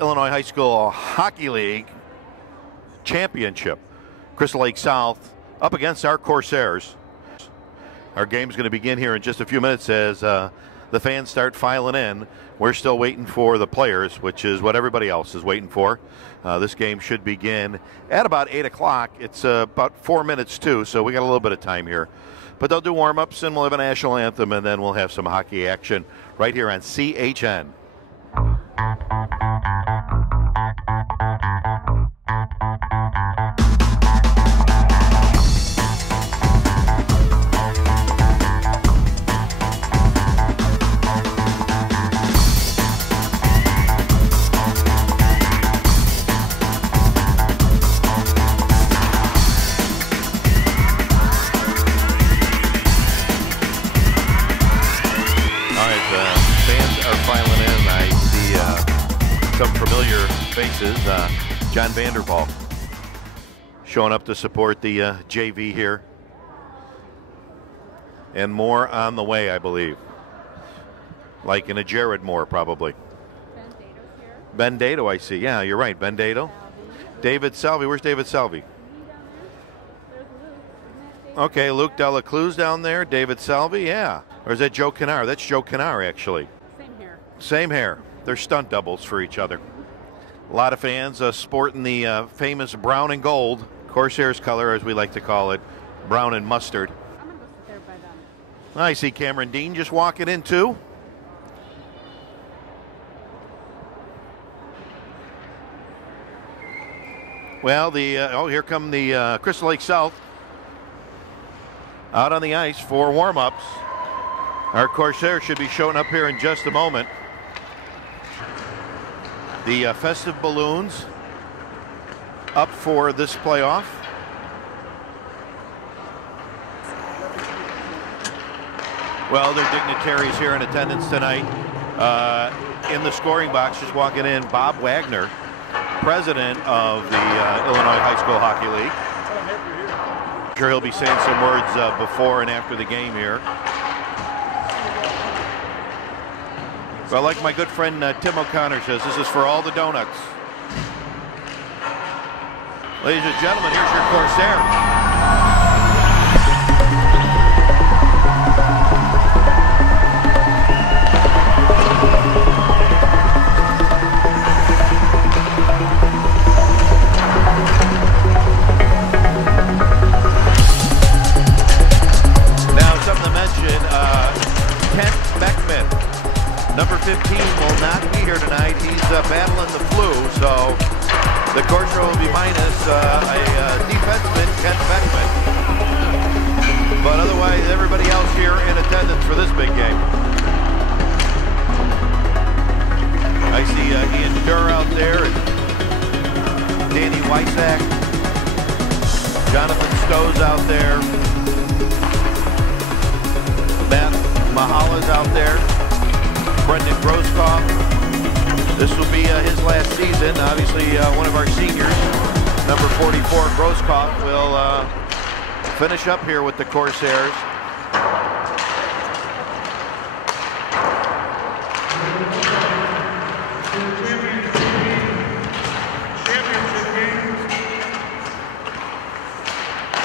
Illinois High School Hockey League Championship. Crystal Lake South up against our Corsairs. Our game's going to begin here in just a few minutes as the fans start filing in. We're still waiting for the players, which is what everybody else is waiting for. This game should begin at about 8 o'clock. It's about 4 minutes to, so we got a little bit of time here. But they'll do warm-ups, and we'll have a national anthem, and then we'll have some hockey action right here on CHN. Some familiar faces. John Vanderval showing up to support the JV here. And more on the way, I believe. Like in a Jared Moore, probably. Ben Dato, I see. Yeah, you're right. Ben Dato. David Salvi. Where's David Salvi? Okay, Luke Delacruz down there. David Salvi, yeah. Or is that Joe Canar? That's Joe Canar, actually. Same hair. Same hair. They're stunt doubles for each other. A lot of fans sporting the famous brown and gold, Corsairs color as we like to call it, brown and mustard. I'm going to go sit there by them. I see Cameron Dean just walking in too. Well, here come the Crystal Lake South out on the ice for warm-ups. Our Corsairs should be showing up here in just a moment. The festive balloons up for this playoff. Well, there are dignitaries here in attendance tonight. In the scoring box, just walking in, Bob Wagner, president of the Illinois High School Hockey League. I'm sure he'll be saying some words before and after the game here. Well, like my good friend Tim O'Connor says, this is for all the donuts. Ladies and gentlemen, here's your Corsairs. Now, something to mention, Kent Beckman. Number 15 will not be here tonight. He's battling the flu, so the Corsairs will be minus a defenseman, Kent Beckman. But otherwise, everybody else here in attendance for this big game. I see Ian Durr out there, and Danny Wysack, Jonathan Stowe's out there, Matt Mahala's out there. Brendan Groskoff. This will be his last season. Obviously, one of our seniors, number 44, Groskoff, will finish up here with the Corsairs. Championship game.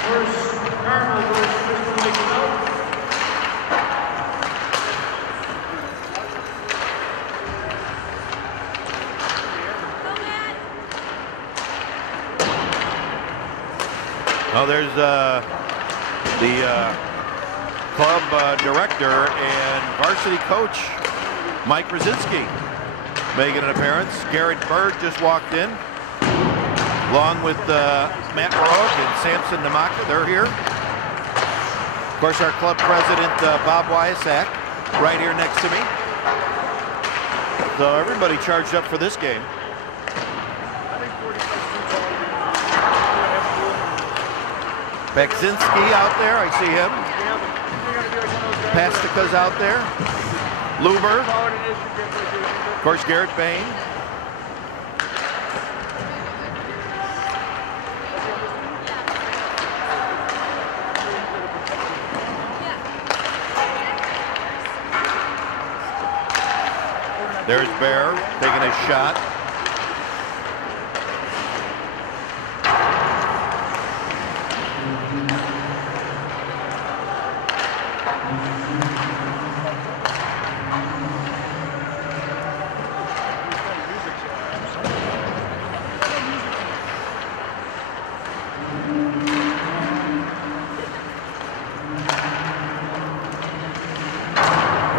First, Carmel versus Crystal Lake South. Well, there's the club director and varsity coach, Mike Brzezinski, making an appearance. Garrett Bird just walked in, along with Matt Rogue and Samson Namaka. They're here. Of course, our club president, Bob Wysack, right here next to me. So everybody charged up for this game. Bekzinski out there, I see him. Pastika's out there. Luber. Of course, Garrett Bain. There's Bear taking a shot.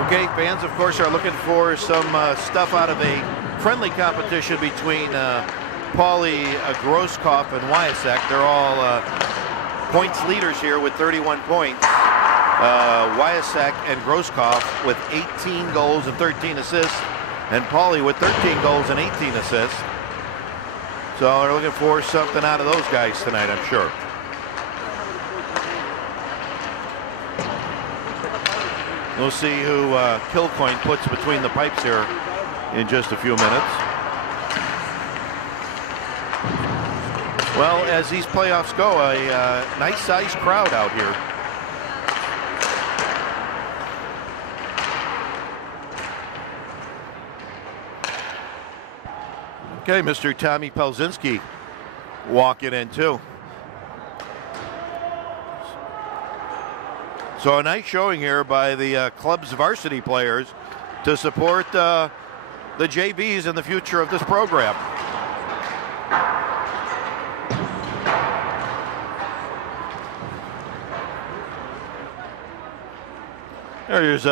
Okay, fans, of course, are looking for some stuff out of a friendly competition between Pauly, Grosskopf, and Wyasek. They're all points leaders here with 31 points. Wyasek and Grosskopf with 18 goals and 13 assists, and Pauly with 13 goals and 18 assists. So they're looking for something out of those guys tonight, I'm sure. We'll see who Kilcoyne puts between the pipes here in just a few minutes. Well, as these playoffs go, a nice-sized crowd out here. Okay, Mr. Tommy Pelzinski walking in too. So a nice showing here by the club's varsity players to support the JVs and the future of this program. There's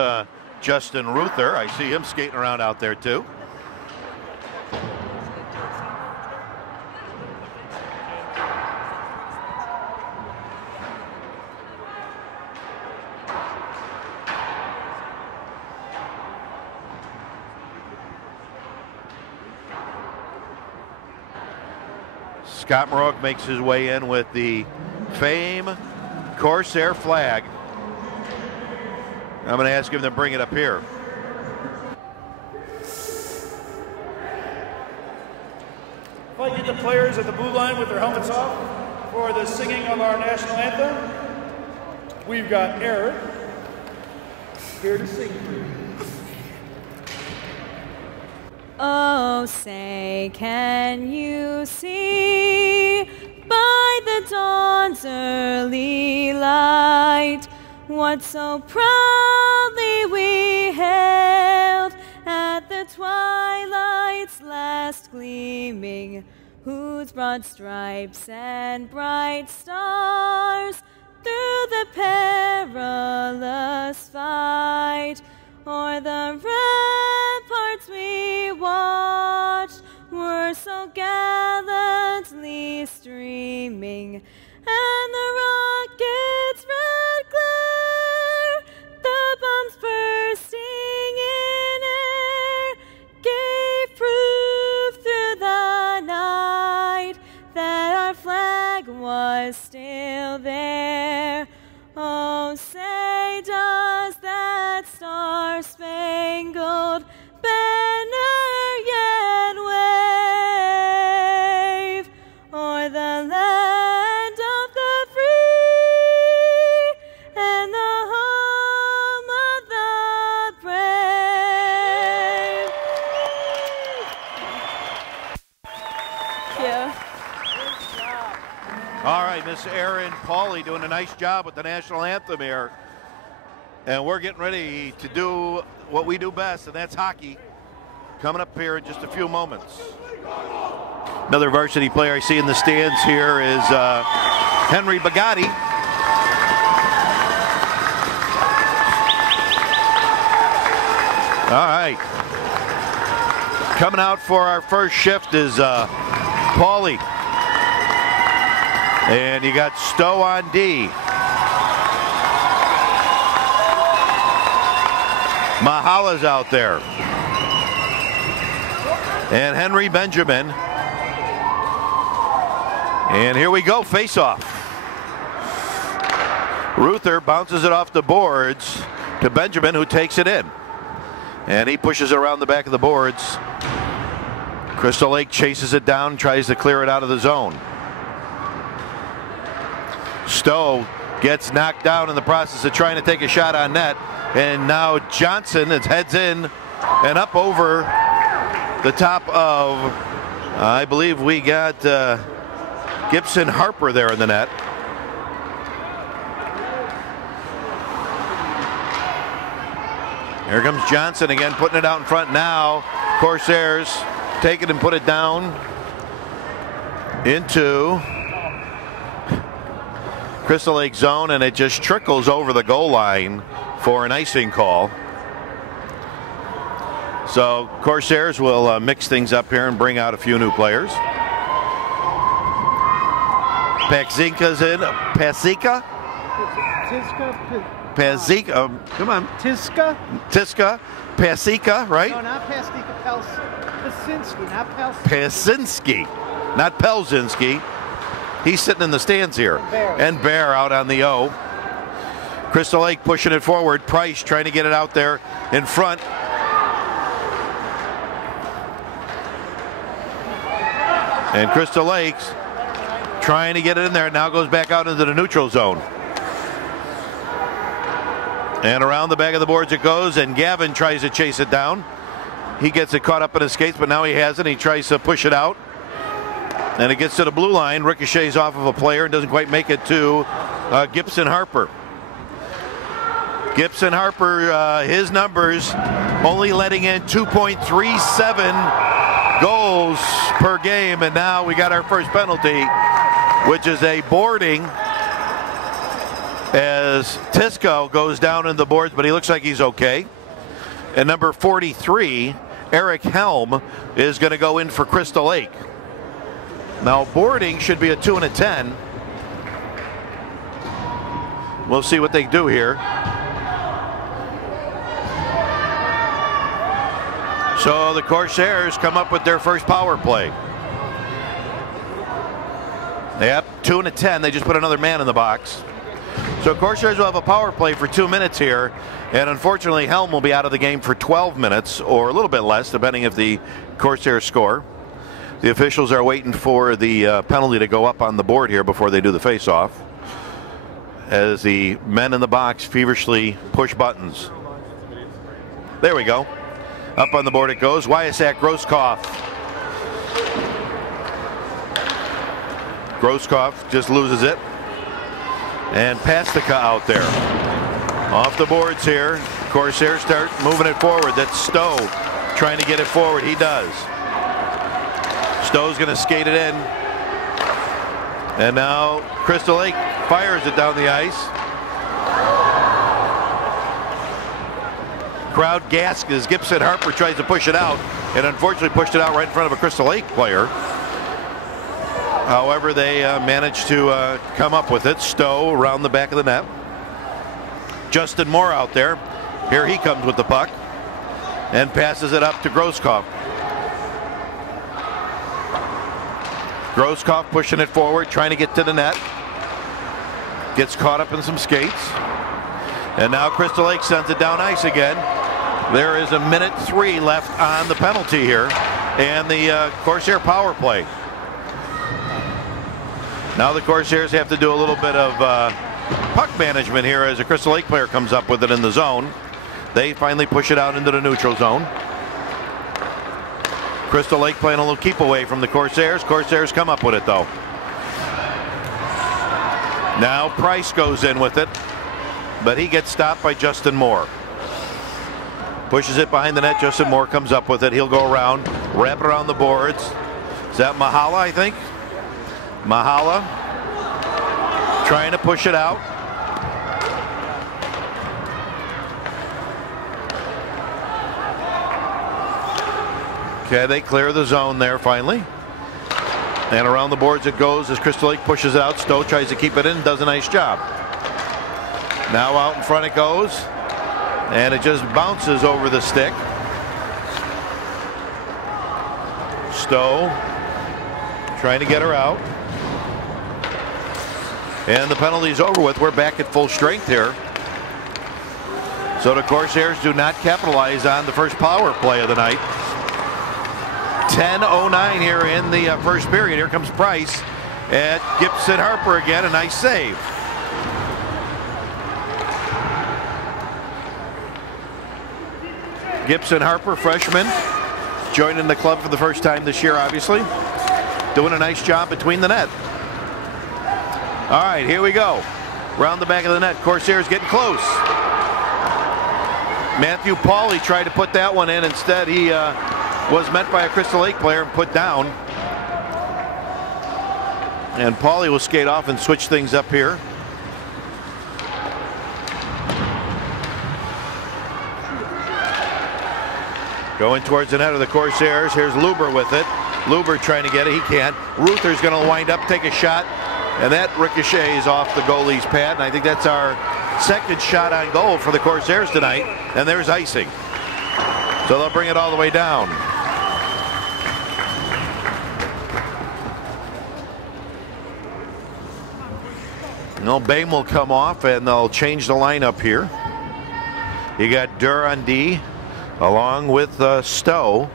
Justin Ruther. I see him skating around out there too. Scott Maroque makes his way in with the Fame Corsair flag. I'm going to ask him to bring it up here. If I get the players at the blue line with their helmets off for the singing of our national anthem, we've got Eric here to sing for you. Oh, say, can you see by the dawn's early light what so proudly we hailed at the twilight's last gleaming, whose broad stripes and bright stars through the perilous fight o'er the ramparts we watched were so gallantly streaming, and the rockets' red glare, the bombs bursting in air, gave proof through the night that our flag was still there. Oh, say does that star-spangled banner yet wave o'er the land of the free and the home of the brave? Thank you. All right, Miss Erin Pauly doing a nice job with the national anthem here. And we're getting ready to do what we do best, and that's hockey. Coming up here in just a few moments. Another varsity player I see in the stands here is Henry Bugatti. All right. Coming out for our first shift is Pauly. And you got Stowe on D. Mahala's out there. And Henry Benjamin. And here we go, face-off. Ruther bounces it off the boards to Benjamin, who takes it in. And he pushes it around the back of the boards. Crystal Lake chases it down, tries to clear it out of the zone. Stowe gets knocked down in the process of trying to take a shot on net. And now Johnson heads in and up over the top of, I believe we got Gibson Harper there in the net. Here comes Johnson again, putting it out in front now. Corsairs take it and put it down into Crystal Lake zone, and it just trickles over the goal line for an icing call. So Corsairs will mix things up here and bring out a few new players. Pazika's in. Pazika? Pazika. Come on. Tiska? Tiska. Pazika, right? No, not Pastika. Pasinski, not Pasinski, not Pelzinski. He's sitting in the stands here. And Bear out on the O. Crystal Lake pushing it forward. Price trying to get it out there in front. And Crystal Lake's trying to get it in there. Now goes back out into the neutral zone. And around the back of the boards it goes, and Gavin tries to chase it down. He gets it caught up in his skates, but now he has it. He tries to push it out. And it gets to the blue line, ricochets off of a player and doesn't quite make it to Gibson Harper. Gibson Harper, his numbers, only letting in 2.37 goals per game. And now we got our first penalty, which is a boarding as Tisco goes down in the boards, but he looks like he's okay. And number 43, Eric Helm, is going to go in for Crystal Lake. Now boarding should be a 2 and a 10. We'll see what they do here. So the Corsairs come up with their first power play. Yep, 2 and a 10. They just put another man in the box. So Corsairs will have a power play for 2 minutes here, and unfortunately Helm will be out of the game for 12 minutes or a little bit less, depending if the Corsairs score. The officials are waiting for the penalty to go up on the board here before they do the face-off, as the men in the box feverishly push buttons. There we go. Up on the board it goes. Wyasak Groskopf. Groskopf just loses it. And Pastica out there. Off the boards here. Corsairs start moving it forward. That's Stowe trying to get it forward. He does. Stowe's going to skate it in. And now Crystal Lake fires it down the ice. Crowd gasps as Gibson Harper tries to push it out, and unfortunately pushed it out right in front of a Crystal Lake player. However, they managed to come up with it. Stowe around the back of the net. Justin Moore out there. Here he comes with the puck and passes it up to Groskopf. Groskopf pushing it forward, trying to get to the net. Gets caught up in some skates. And now Crystal Lake sends it down ice again. There is a 1:03 left on the penalty here, and the Corsair power play. Now the Corsairs have to do a little bit of puck management here as a Crystal Lake player comes up with it in the zone. They finally push it out into the neutral zone. Crystal Lake playing a little keep away from the Corsairs. Corsairs come up with it though. Now Price goes in with it, but he gets stopped by Justin Moore. Pushes it behind the net. Justin Moore comes up with it. He'll go around, wrap it around the boards. Is that Mahala, I think? Mahala trying to push it out. Okay, they clear the zone there finally. And around the boards it goes as Crystal Lake pushes it out. Stowe tries to keep it in, does a nice job. Now out in front it goes, and it just bounces over the stick. Stowe trying to get her out. And the penalty's over with. We're back at full strength here. So the Corsairs do not capitalize on the first power play of the night. 10:09 here in the first period. Here comes Price at Gibson Harper again. A nice save. Gibson Harper, freshman, joining the club for the first time this year, obviously. Doing a nice job between the net. All right, here we go. Round the back of the net. Corsairs getting close. Matthew Pauly tried to put that one in. Instead, he was met by a Crystal Lake player and put down. And Pauly will skate off and switch things up here. Going towards the net of the Corsairs. Here's Luber with it. Luber trying to get it. He can't. Ruther's going to wind up, take a shot, and that ricochets off the goalie's pad. And I think that's our second shot on goal for the Corsairs tonight. And there's icing. So they'll bring it all the way down. No, Bame will come off, and they'll change the lineup here. You got Durr on D, along with Stowe.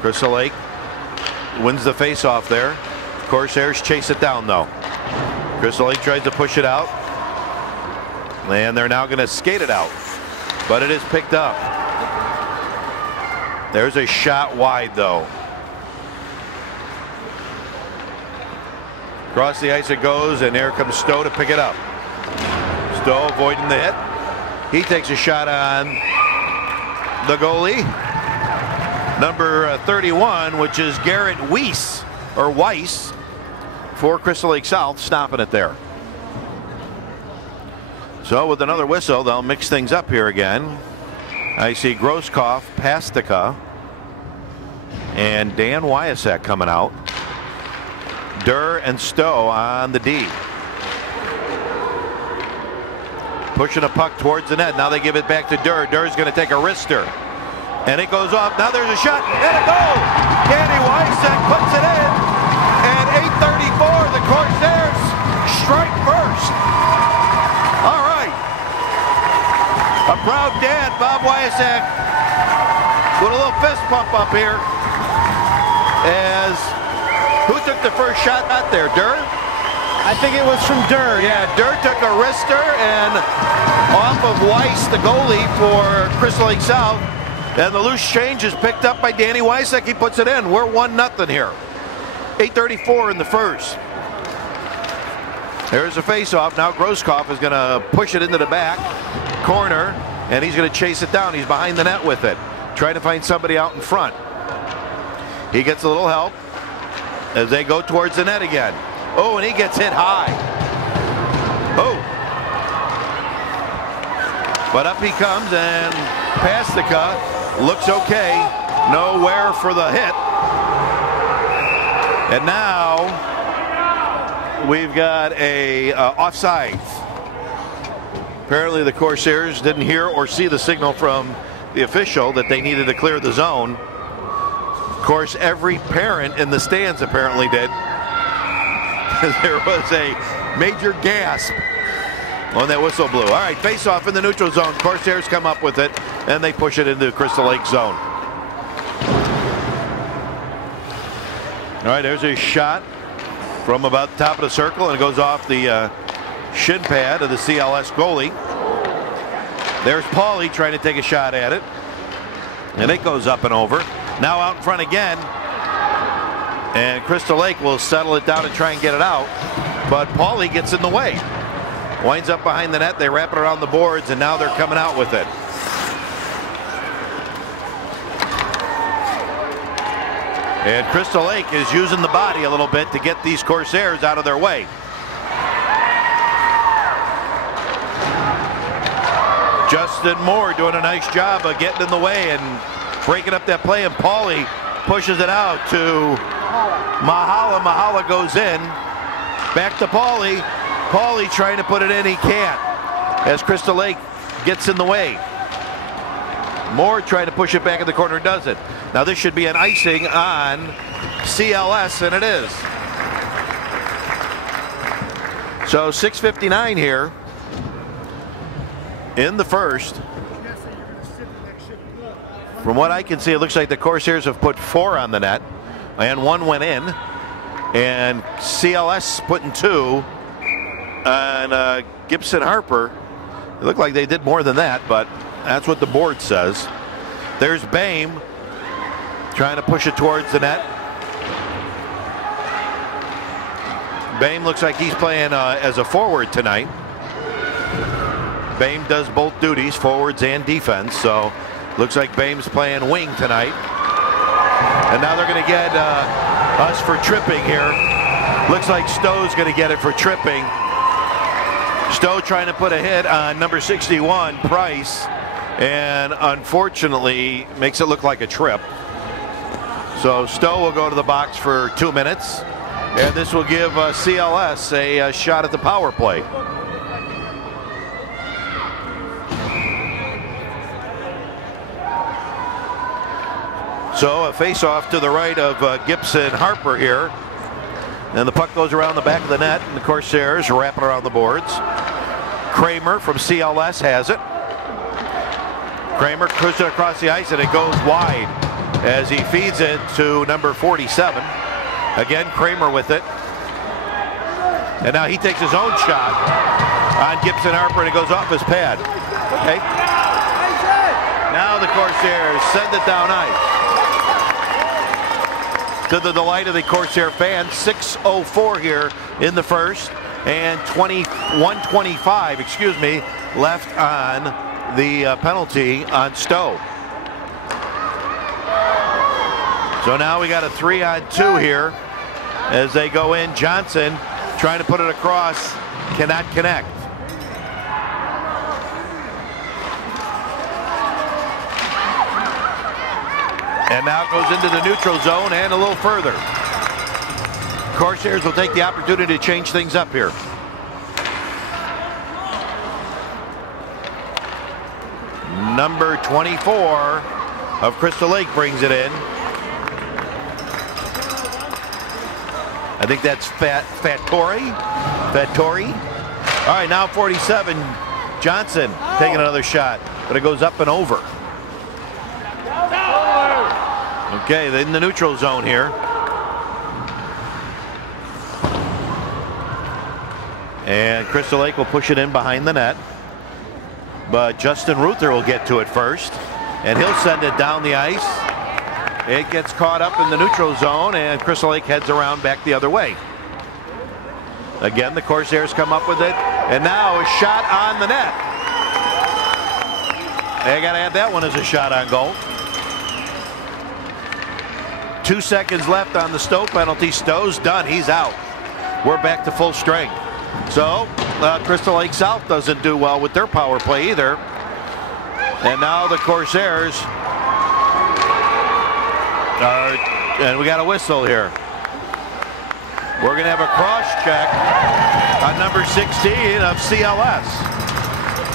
Crystal Lake wins the face-off there. Corsairs chase it down, though. Crystal Lake tries to push it out, and they're now going to skate it out, but it is picked up. There's a shot wide, though. Across the ice it goes, and there comes Stowe to pick it up. Stowe avoiding the hit. He takes a shot on the goalie, number 31, which is Garrett Weiss for Crystal Lake South, stopping it there. So with another whistle, they'll mix things up here again. I see Grosskopf, Pastica, and Dan Wyasek coming out. Durr and Stowe on the D. Pushing a puck towards the net. Now they give it back to Durr. Durr's going to take a wrister. And it goes off. Now there's a shot and a goal. Danny Wyasek puts it in. And 8:34, the Corsairs strike first. All right. A proud dad, Bob Wyasek, with a little fist pump up here. As who took the first shot out there? Durr? I think it was from Durr. Yeah, Durr took a wrister and off of Weiss, the goalie for Crystal Lake South. And the loose change is picked up by Danny Wyasek. He puts it in. We're 1-0 here. 8:34 in the first. There's a face-off. Now Grosskopf is going to push it into the back corner, and he's going to chase it down. He's behind the net with it, trying to find somebody out in front. He gets a little help as they go towards the net again. Oh, and he gets hit high. Oh. But up he comes, and Pastica looks okay. Nowhere for the hit. And now we've got a offside. Apparently the Corsairs didn't hear or see the signal from the official that they needed to clear the zone. Of course, every parent in the stands apparently did. There was a major gasp when that whistle blew. All right, face off in the neutral zone. Corsairs come up with it, and they push it into Crystal Lake zone. All right, there's a shot from about the top of the circle, and it goes off the shin pad of the CLS goalie. There's Pauly trying to take a shot at it, and it goes up and over. Now out in front again, and Crystal Lake will settle it down and try and get it out, but Pauly gets in the way. Winds up behind the net. They wrap it around the boards, and now they're coming out with it. And Crystal Lake is using the body a little bit to get these Corsairs out of their way. Justin Moore doing a nice job of getting in the way and breaking up that play, and Pauly pushes it out to Mahala. Mahala goes in. Back to Pauly. Pauly trying to put it in. He can't, as Crystal Lake gets in the way. Moore trying to push it back in the corner, does it. Now this should be an icing on CLS, and it is. So 6:59 here in the first. From what I can see, it looks like the Corsairs have put 4 on the net, and 1 went in, and CLS putting 2. And Gibson Harper, it looked like they did more than that, but that's what the board says. There's Bame trying to push it towards the net. Bame looks like he's playing as a forward tonight. Bame does both duties, forwards and defense, so looks like Bame's playing wing tonight. And now they're going to get us for tripping here. Looks like Stowe's going to get it for tripping. Stowe trying to put a hit on number 61, Price, and unfortunately makes it look like a trip. So Stowe will go to the box for 2 minutes, and this will give CLS a shot at the power play. So a face-off to the right of Gibson Harper here. And the puck goes around the back of the net, and the Corsairs wrap it around the boards. Kramer from CLS has it. Kramer pushes it across the ice, and it goes wide as he feeds it to number 47. Again, Kramer with it. And now he takes his own shot on Gibson Harper, and it goes off his pad. Okay. Now the Corsairs send it down ice. To the delight of the Corsair fans, 6:04 here in the first, and 1:25, excuse me, left on the penalty on Stowe. So now we got a 3-on-2 here as they go in. Johnson trying to put it across, cannot connect. And now it goes into the neutral zone and a little further. Corsairs will take the opportunity to change things up here. Number 24 of Crystal Lake brings it in. I think that's Fattori. All right, now 47. Johnson taking another shot, but it goes up and over. Okay, in the neutral zone here. And Crystal Lake will push it in behind the net. But Justin Ruther will get to it first. And he'll send it down the ice. It gets caught up in the neutral zone, and Crystal Lake heads around back the other way. Again, the Corsairs come up with it. And now a shot on the net. They got to add that one as a shot on goal. 2 seconds left on the Stowe penalty. Stowe's done. He's out. We're back to full strength. So Crystal Lake South doesn't do well with their power play either. And now the Corsairs are, and we got a whistle here. We're going to have a cross check on number 16 of CLS.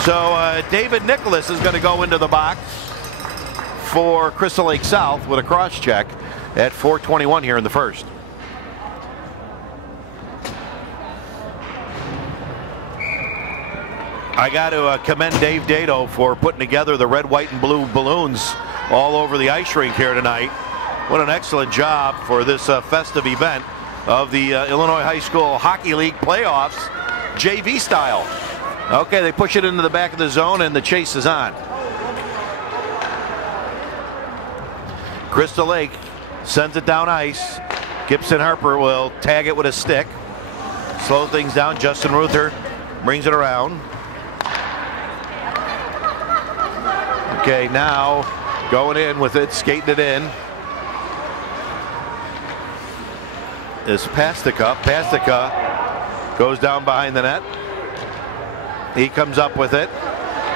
So David Nicholas is going to go into the box for Crystal Lake South with a cross check at 4:21 here in the first. I got to commend Dave Dado for putting together the red, white, and blue balloons all over the ice rink here tonight. What an excellent job for this festive event of the Illinois High School Hockey League playoffs, JV style. Okay, they push it into the back of the zone, and the chase is on. Crystal Lake sends it down ice. Gibson Harper will tag it with a stick. Slow things down. Justin Ruther brings it around. Okay, now going in with it, skating it in is Pastica. Pastica goes down behind the net. He comes up with it,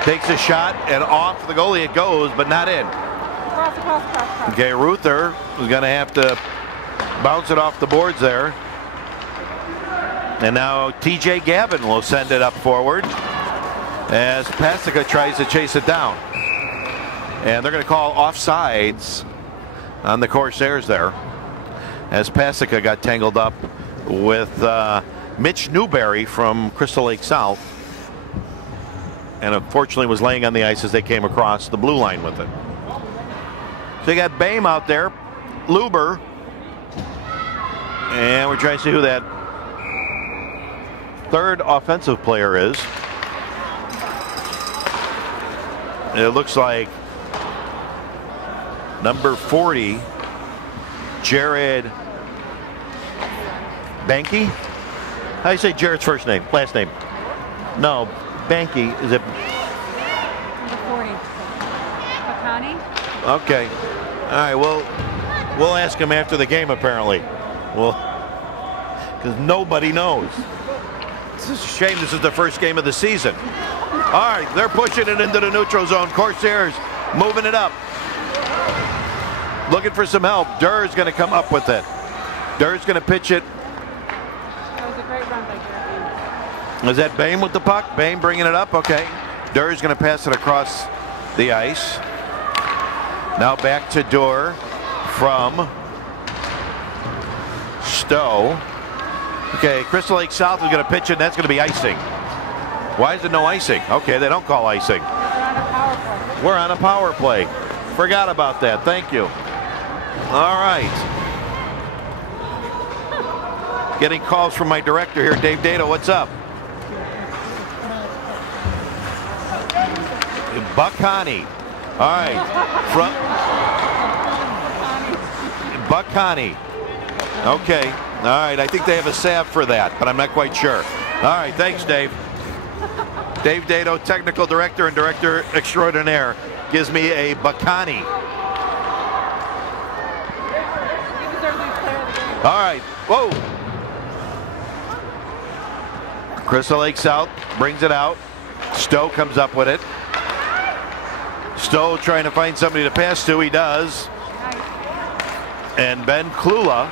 takes a shot, and off the goalie it goes, but not in. Okay, Ruther is going to have to bounce it off the boards there. And now TJ Gavin will send it up forward as Pastica tries to chase it down. And they're going to call offsides on the Corsairs there as Pastica got tangled up with Mitch Newberry from Crystal Lake South, and unfortunately was laying on the ice as they came across the blue line with it. So you got Boehm out there, Luber, and we're trying to see who that third offensive player is. It looks like number 40, Jared Banky. How do you say Jared's first name, last name? No, Banky. Is it? Number 40. Bakani? Okay. All right. Well, we'll ask him after the game. Apparently, well, because nobody knows. It's a shame this is the first game of the season. All right, they're pushing it into the neutral zone. Corsairs moving it up. Looking for some help. Durr's going to come up with it. Durr's going to pitch it. That was a great run by Durr. Is that Bain with the puck? Bain bringing it up. Okay. Durr's going to pass it across the ice. Now back to Durr from Stowe. Okay, Crystal Lake South is going to pitch it, and that's going to be icing. Why is it no icing? Okay, they don't call icing. We're on a power play. We're on a power play. Forgot about that. Thank you. All right. Getting calls from my director here, Dave Dado. What's up? Buck Connie. All right. From Buck Connie. Okay. All right. I think they have a salve for that, but I'm not quite sure. All right. Thanks, Dave. Dave Dado, technical director and director extraordinaire, gives me a Bacani. All right. Whoa. Crystal Lake South brings it out. Stowe comes up with it. Stowe trying to find somebody to pass to. He does. And Ben Klula.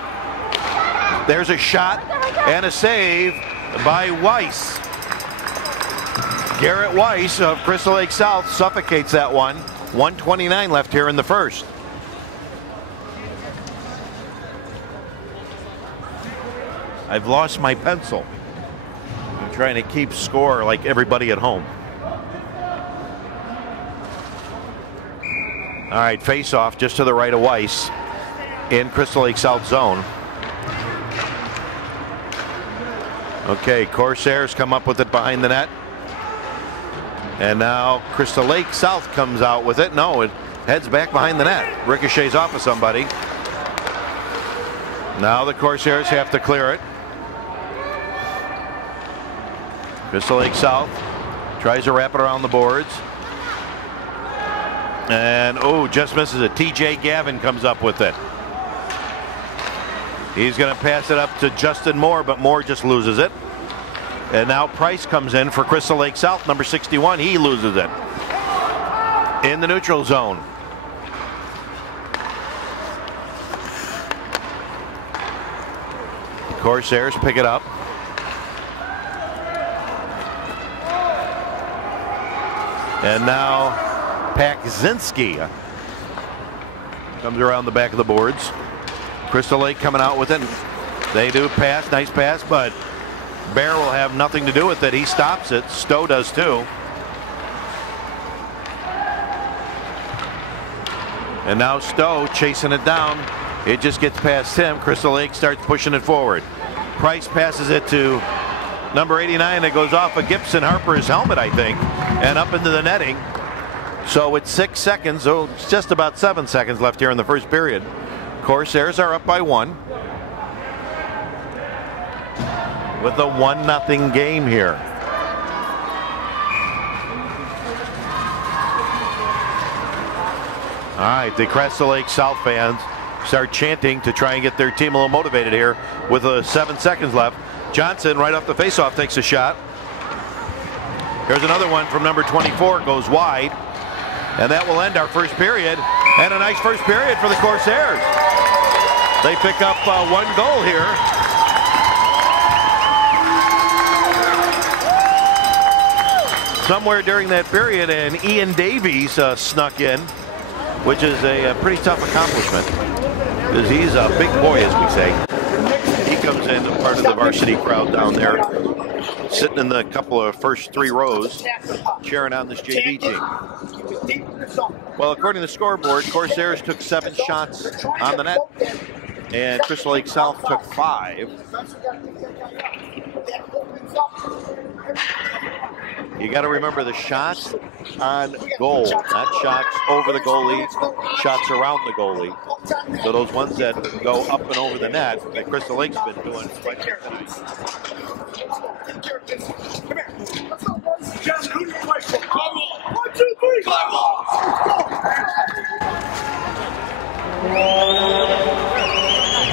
There's a shot and a save by Weiss. Garrett Weiss of Crystal Lake South suffocates that one. 1:29 left here in the first. I've lost my pencil. I'm trying to keep score like everybody at home. All right, face off just to the right of Weiss in Crystal Lake South zone. Okay, Corsairs come up with it behind the net. And now Crystal Lake South comes out with it. No, it heads back behind the net. Ricochets off of somebody. Now the Corsairs have to clear it. Crystal Lake South tries to wrap it around the boards. And oh, just misses it. TJ Gavin comes up with it. He's going to pass it up to Justin Moore, but Moore just loses it. And now Price comes in for Crystal Lake South, number 61. He loses it in the neutral zone. Corsairs pick it up. And now Pakzinski comes around the back of the boards. Crystal Lake coming out with it. They do pass, nice pass, but Bear will have nothing to do with it. He stops it. Stowe does too. And now Stowe chasing it down. It just gets past him. Crystal Lake starts pushing it forward. Price passes it to number 89. It goes off of Gibson Harper's helmet, I think, and up into the netting. So it's 6 seconds. Oh, it's just about 7 seconds left here in the first period. Corsairs are up by 1. With a 1-0 game here. All right, the Crystal Lake South fans start chanting to try and get their team a little motivated here with 7 seconds left. Johnson right off the faceoff takes a shot. Here's another one from number 24, goes wide. And that will end our first period. And a nice first period for the Corsairs. They pick up 1 goal here. Somewhere during that period, and Ian Davies snuck in, which is a pretty tough accomplishment, because he's a big boy, as we say. He comes in part of the varsity crowd down there, sitting in the couple of first 3 rows, cheering on this JV team. Well, according to the scoreboard, Corsairs took 7 shots on the net, and Crystal Lake South took 5. You got to remember the shots on goal, not shots over the goalie, shots around the goalie. So those ones that go up and over the net that Crystal Lake's been doing quite a bit tonight.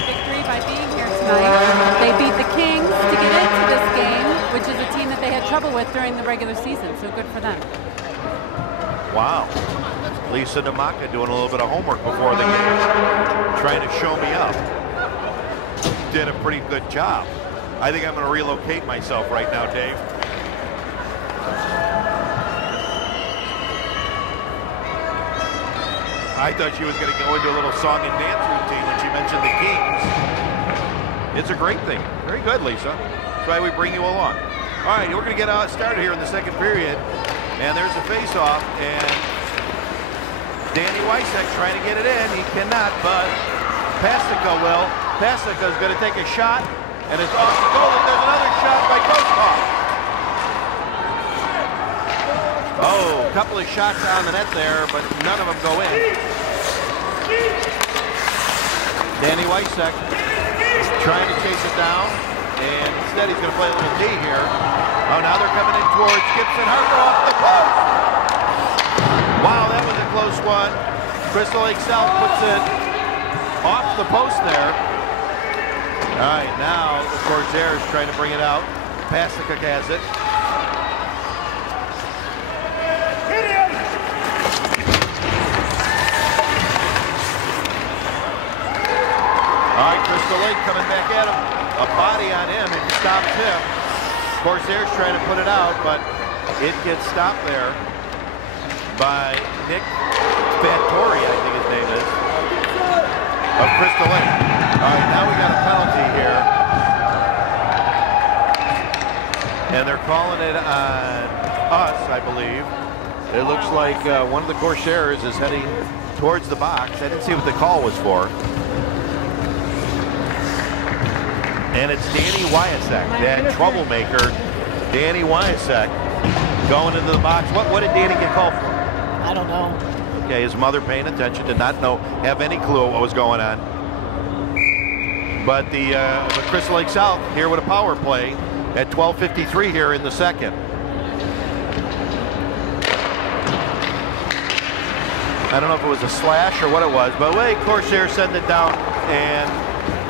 Victory by being here tonight. They beat the Kings to get into this game, which is a trouble with during the regular season, so good for them. Wow. Lisa Namaka doing a little bit of homework before the game, trying to show me up. Did a pretty good job. I think I'm going to relocate myself right now, Dave. I thought she was going to go into a little song and dance routine when she mentioned the Kings. It's a great thing. Very good, Lisa. That's why we bring you along. All right, we're going to get started here in the second period. And there's a face-off, and Danny Weissek trying to get it in. He cannot, but Pastica will. Pastica's going to take a shot, and it's off the goal. And there's another shot by Koskov. Oh, a couple of shots on the net there, but none of them go in. Danny Weissek trying to chase it down, and instead he's going to play a little D here. Oh, now they're coming in towards Gibson Harper off the post. Wow, that was a close one. Crystal Lake South puts it off the post there. All right, now the Corsairs trying to bring it out. Pastica has it. All right, Crystal Lake coming back at him. A body on him, and stops him. Corsairs trying to put it out, but it gets stopped there by Nick Fattori, I think his name is, of Crystal Lake. All right, now we got a penalty here. And they're calling it on us, I believe. It looks like one of the Corsairs is heading towards the box. I didn't see what the call was for. And it's Danny Weissek, that troublemaker, Danny Weissek, going into the box. What did Danny get called for? I don't know. Okay, his mother paying attention, did not have any clue what was going on. But the Crystal Lake South here with a power play at 12:53 here in the second. I don't know if it was a slash or what it was, but wait, Corsair send it down and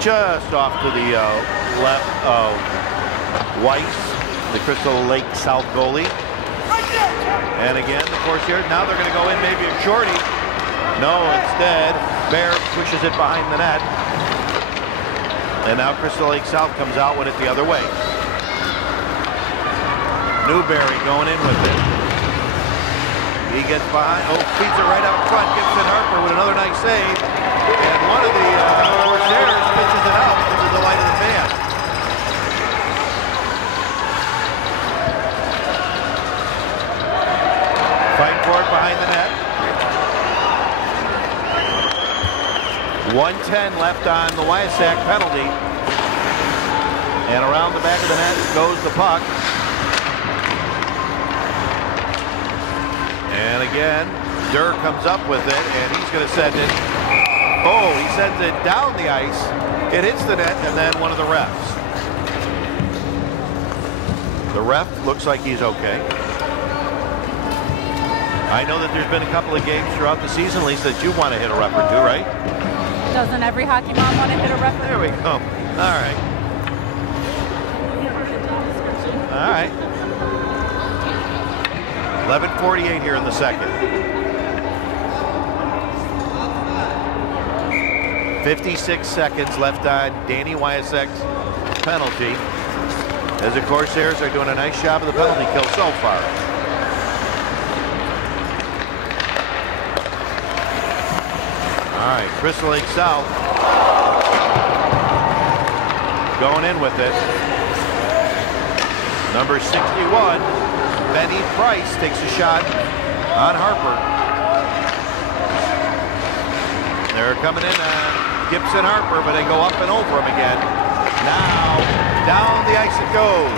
just off to the left of Weiss, the Crystal Lake South goalie. And again, the Corsairs, now they're going to go in maybe a shorty. No, instead, Bear pushes it behind the net. And now Crystal Lake South comes out with it the other way. Newberry going in with it. He gets behind, feeds it right out front. Gibson Harper with another nice save. And one of the Corsairs pitches it out to the delight of the fan. Fighting for it behind the net. 1:10 left on the Weissek penalty. And around the back of the net goes the puck. And again, Durr comes up with it, and he's going to send it. Oh, he sends it down the ice. It hits the net, and then one of the refs. The ref looks like he's okay. I know that there's been a couple of games throughout the season, Lisa, that you want to hit a ref or two, right? Doesn't every hockey mom want to hit a ref? There we go. All right. All right. 11:48 here in the second. 56 seconds left on Danny Weissek's penalty, as the Corsairs are doing a nice job of the penalty kill so far. All right, Crystal Lake South going in with it. Number 61, Benny Price, takes a shot on Harper. They're coming in on Gibson Harper, but they go up and over him again. Now, down the ice it goes.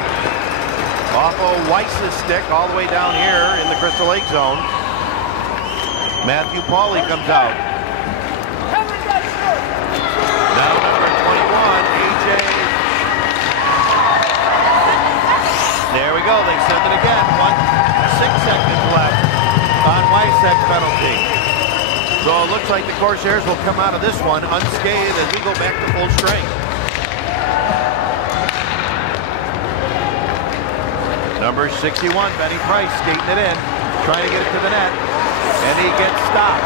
Off of Weiss's stick, all the way down here in the Crystal Lake zone. Matthew Pauly comes out. Now number 21, AJ. There we go, they send it again. 6 seconds left on Weissek's penalty. So it looks like the Corsairs will come out of this one unscathed as we go back to full strength. Number 61, Benny Price, skating it in, trying to get it to the net, and he gets stopped.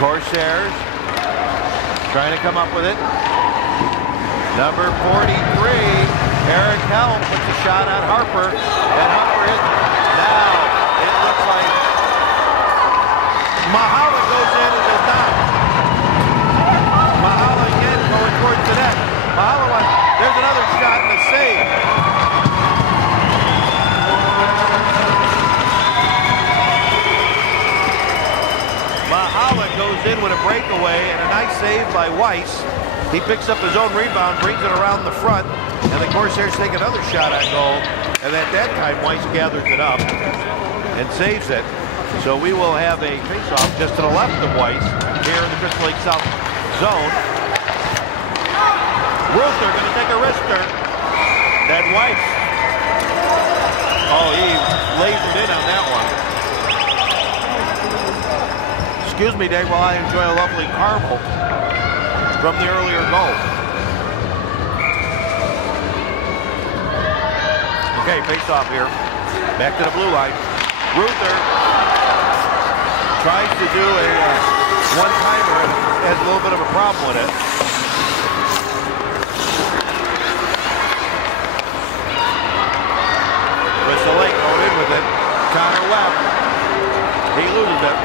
Corsairs trying to come up with it. Number 43, Eric Helm puts a shot on Harper, and Harper hits it. Now, it looks like Mahala goes in and does not. Mahala again going towards the net. Mahala, there's another shot and a save. Mahala goes in with a breakaway and a nice save by Weiss. He picks up his own rebound, brings it around the front, and the Corsairs take another shot on goal. And at that time, Weiss gathers it up and saves it. So we will have a face-off just to the left of Weiss here in the Crystal Lake South zone. Ruther going to take a wrister. That Weiss. Oh, he lays it in on that one. Excuse me, Dave, while I enjoy a lovely Carmel from the earlier goal. Okay, face-off here. Back to the blue line. Ruther tries to do a one-timer and has a little bit of a problem with it. Crystal Lake going in with it. Connor Webb. He loses it.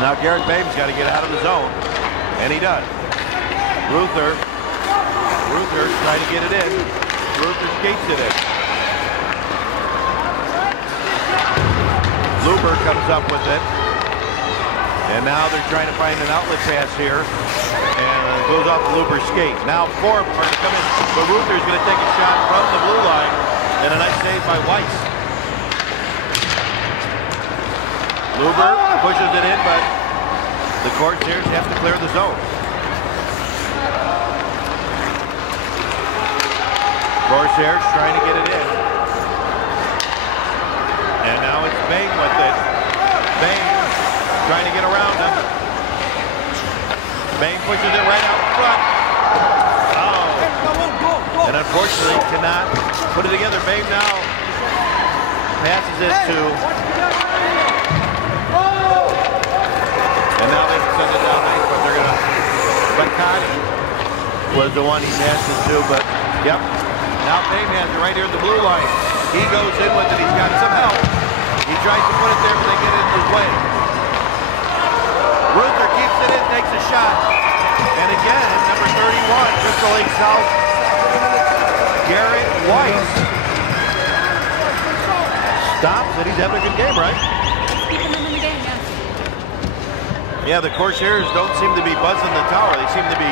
Now Garrett Babe's got to get out of the zone, and he does. Ruther trying to get it in. Ruther skates it in. Luber comes up with it. And now they're trying to find an outlet pass here. And it goes off the Luber skate. Now four are to come in. But Ruther's going to take a shot from the blue line. And a nice save by Weiss. Luber pushes it in, but the Corsairs have to clear the zone. Corsairs trying to get it in. And now it's Bang with it. Bang trying to get around him. Bang pushes it right out front. Oh. And unfortunately cannot put it together. Bang now passes it to... And now they can send it down ice, but they're going to... Bakani was the one he passed it to, but yep. Now Payne has it right here at the blue line. He goes in with it. He's got some help. He tries to put it there, but they get it in his way. Ruther keeps it in, takes a shot. And again, number 31, Crystal Lake South, Garrett Weiss. Stops it. He's having a good game, right? Keeping them in the game, yeah. Yeah, the Corsairs don't seem to be buzzing the tower. They seem to be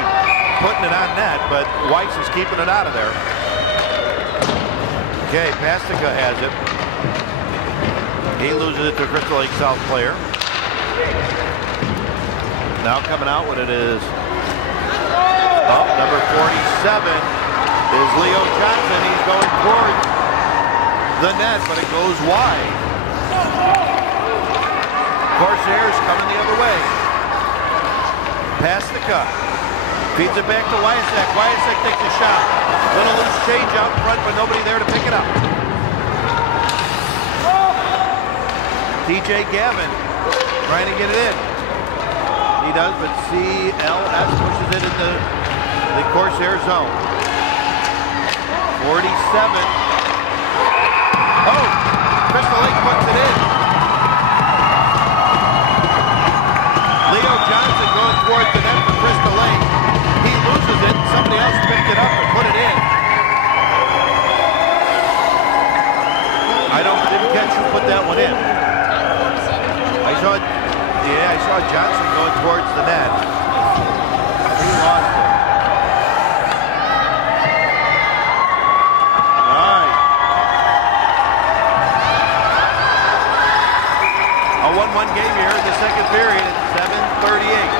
putting it on net, but Weiss is keeping it out of there. Okay, Pastica has it. He loses it to a Crystal Lake South player. Now coming out with it is number 47 is Leo Johnson. He's going towards the net, but it goes wide. Corsairs coming the other way. Pastica feeds it back to Wyasek. Wyasek takes a shot. Little loose change out front, but nobody there to pick it up. TJ Gavin trying to get it in. He does, but CLS pushes it into the Corsair zone. 47. Oh, Crystal Lake puts it in. Leo Johnson going towards the net for Crystal Lake. He loses it. Somebody else picked it up and put it in. Didn't catch who put that one in. I saw Johnson going towards the net. He lost it. All right. A 1-1 game here in the second period at 7:38.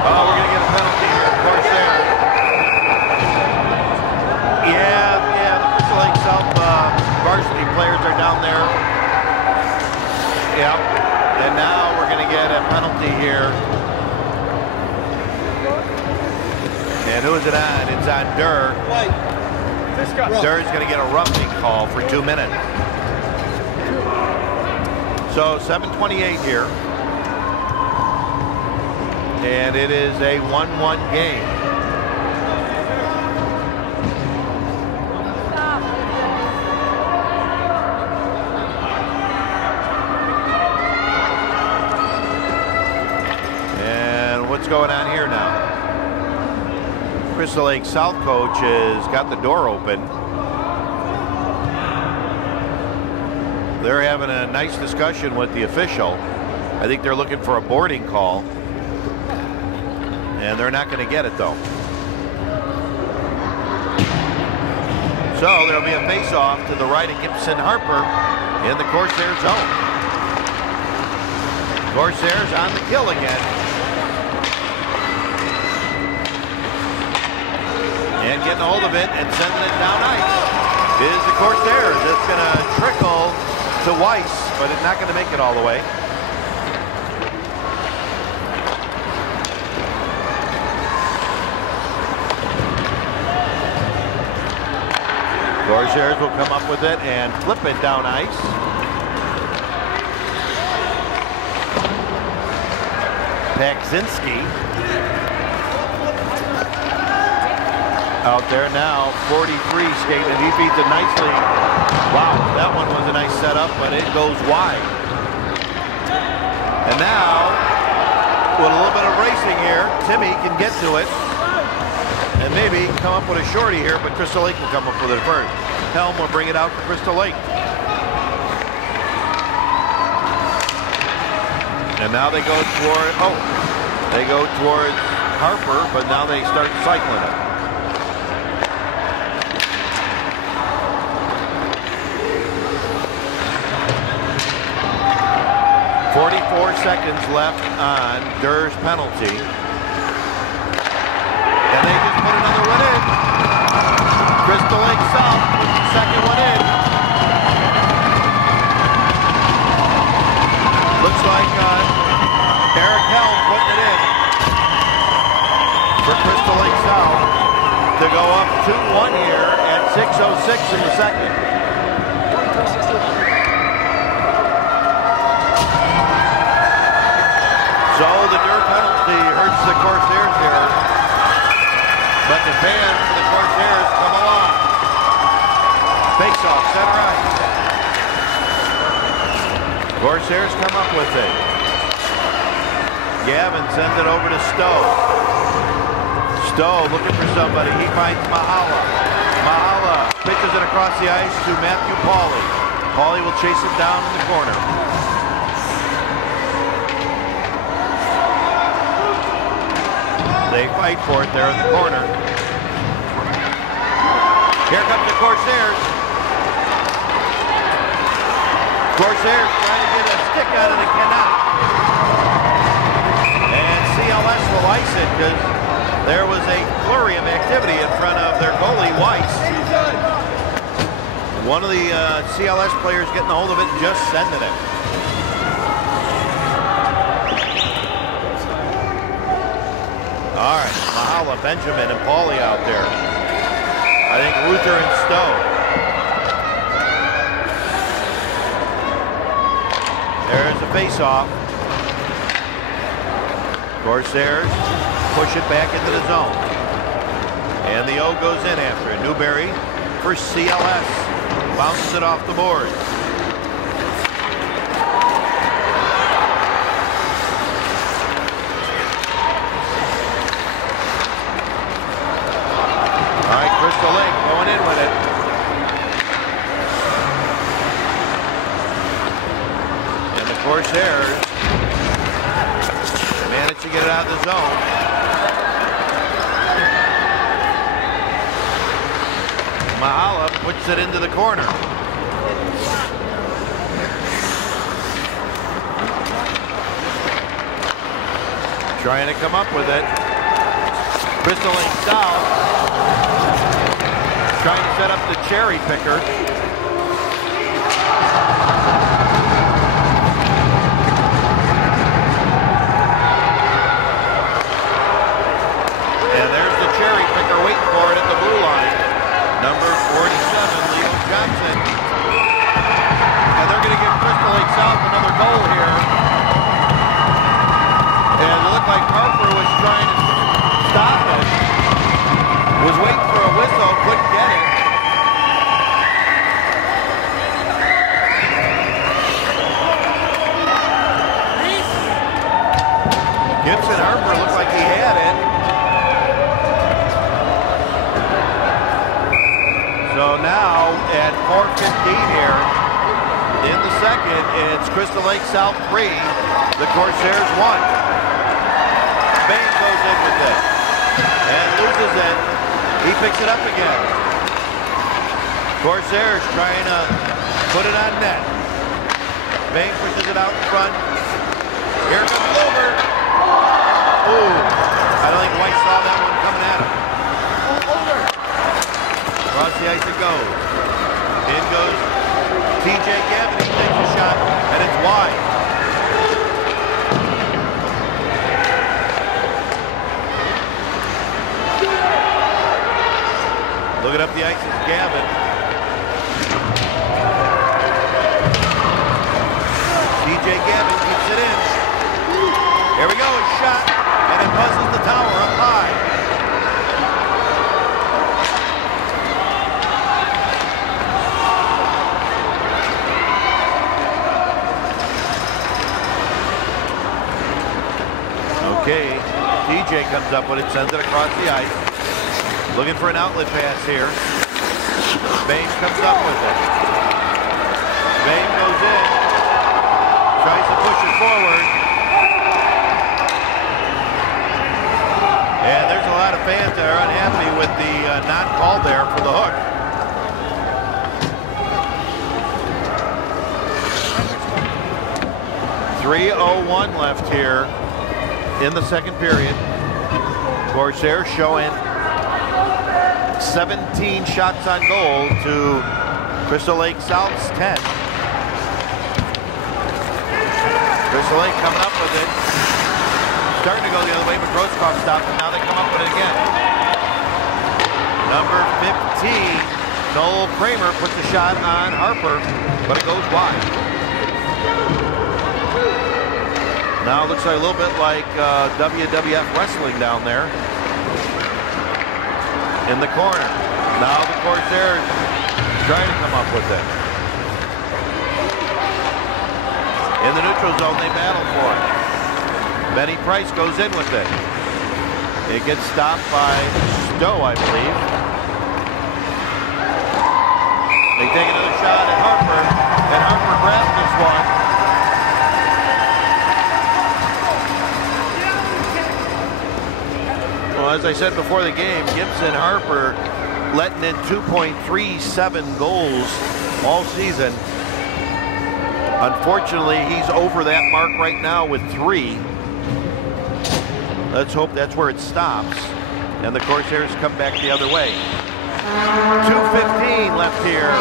Oh, we're going to get a penalty here, of course, there. Yeah, the Crystal Lake South varsity players are down there. Yeah, And now we're going to get a penalty here. And who is it on? It's on Durr. Durr's going to get a roughing call for 2 minutes. So 7:28 here. And it is a 1-1 game. And what's going on here now? Crystal Lake South coach has got the door open. They're having a nice discussion with the official. I think they're looking for a boarding call. And they're not going to get it, though. So there'll be a face-off to the right of Gibson Harper in the Corsair zone. Corsairs on the kill again. And getting a hold of it and sending it down ice is the Corsairs. It's going to trickle to Weiss, but it's not going to make it all the way. Corsairs will come up with it and flip it down ice. Pakzinski out there now, 43 skating, and he feeds it nicely. Wow, that one was a nice setup, but it goes wide. And now, with a little bit of racing here, Timmy can get to it. And maybe come up with a shorty here, but Crystal Lake will come up with it first. Helm will bring it out for Crystal Lake. And now they go toward, they go towards Harper, but now they start cycling it. .44 seconds left on Durr's penalty. And they just put another one in. Crystal Lake South puts the second one in. Looks like Eric Helm putting it in for Crystal Lake South to go up 2-1 here at 6:06 in the second. So the Durr penalty hurts the Corsairs here. But the fans for the Corsairs come along. Face off, center ice. Corsairs come up with it. Gavin sends it over to Stowe. Stowe looking for somebody. He finds Mahala. Mahala pitches it across the ice to Matthew Pauly. Pauly will chase it down in the corner. They fight for it there in the corner. Here comes the Corsairs. Corsairs trying to get a stick out of it, cannot. And CLS will ice it because there was a flurry of activity in front of their goalie, Weiss. One of the CLS players getting a hold of it and just sending it. All right, Mahala, Benjamin, and Pauly out there. I think Ruther and Stowe. There's the face-off. Corsairs push it back into the zone. And the O goes in after it. Newberry for CLS. Bounces it off the board. Crystal Lake going in with it. And the Corsairs managed to get it out of the zone. Mahala puts it into the corner. Trying to come up with it. Crystal Lake South trying to set up the cherry picker. Gibson Harper looked like he had it. So now at 4:15 here in the second, it's Crystal Lake South 3, the Corsairs 1. Bain goes in with it and loses it. He picks it up again. Corsairs trying to put it on net. Bain pushes it out in front. Here comes Over. Ooh, I don't think White saw that one coming at him. Across the ice it goes. In goes TJ Gavin. He takes a shot, and it's wide. Looking up the ice is Gavin. TJ Gavin keeps it in. Here we go, a shot, and it buzzes the tower up high. Okay, TJ comes up with it, sends it across the ice. Looking for an outlet pass here. Bain comes up with it. Bain goes in. Tries to push it forward. And there's a lot of fans that are unhappy with the non-call there for the hook. .3:01 left here in the second period. Corsairs showing 17 shots on goal to Crystal Lake South's 10. Crystal Lake coming up with it. Starting to go the other way, but Groskopf stopped it. Now they come up with it again. Number 15, Noel Kramer puts a shot on Harper, but it goes wide. Now it looks like a little bit like WWF wrestling down there. In the corner. Now the Corsairs trying to come up with it. In the neutral zone, they battle for it. Benny Price goes in with it. It gets stopped by Stowe, I believe. They take another shot at Harper, and Harper grabs this one. Well, as I said before the game, Gibson Harper letting in 2.37 goals all season. Unfortunately, he's over that mark right now with 3. Let's hope that's where it stops. And the Corsairs come back the other way. 2:15 left here.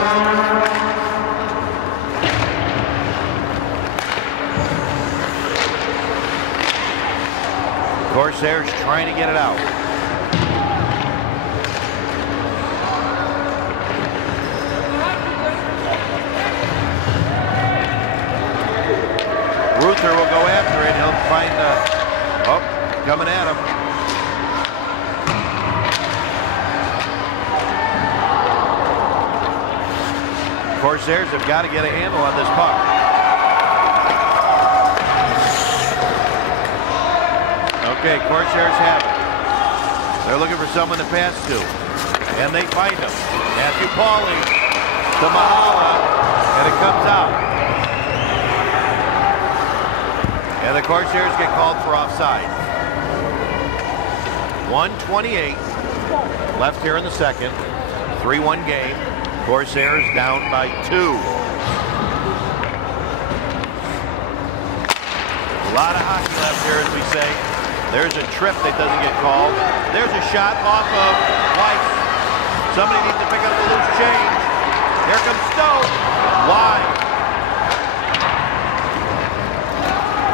Corsairs trying to get it out. Ruther will go after it. He'll find coming at him. Corsairs have got to get a handle on this puck. Okay, Corsairs have it. They're looking for someone to pass to. And they find him. Matthew Pauly to Mahala. And it comes out. And the Corsairs get called for offside. 1:28 left here in the second. 3-1 game. Corsairs down by 2. A lot of hockey left here, as we say. There's a trip that doesn't get called. There's a shot off of Weiss. Somebody needs to pick up the loose change. Here comes Stowe. Wide.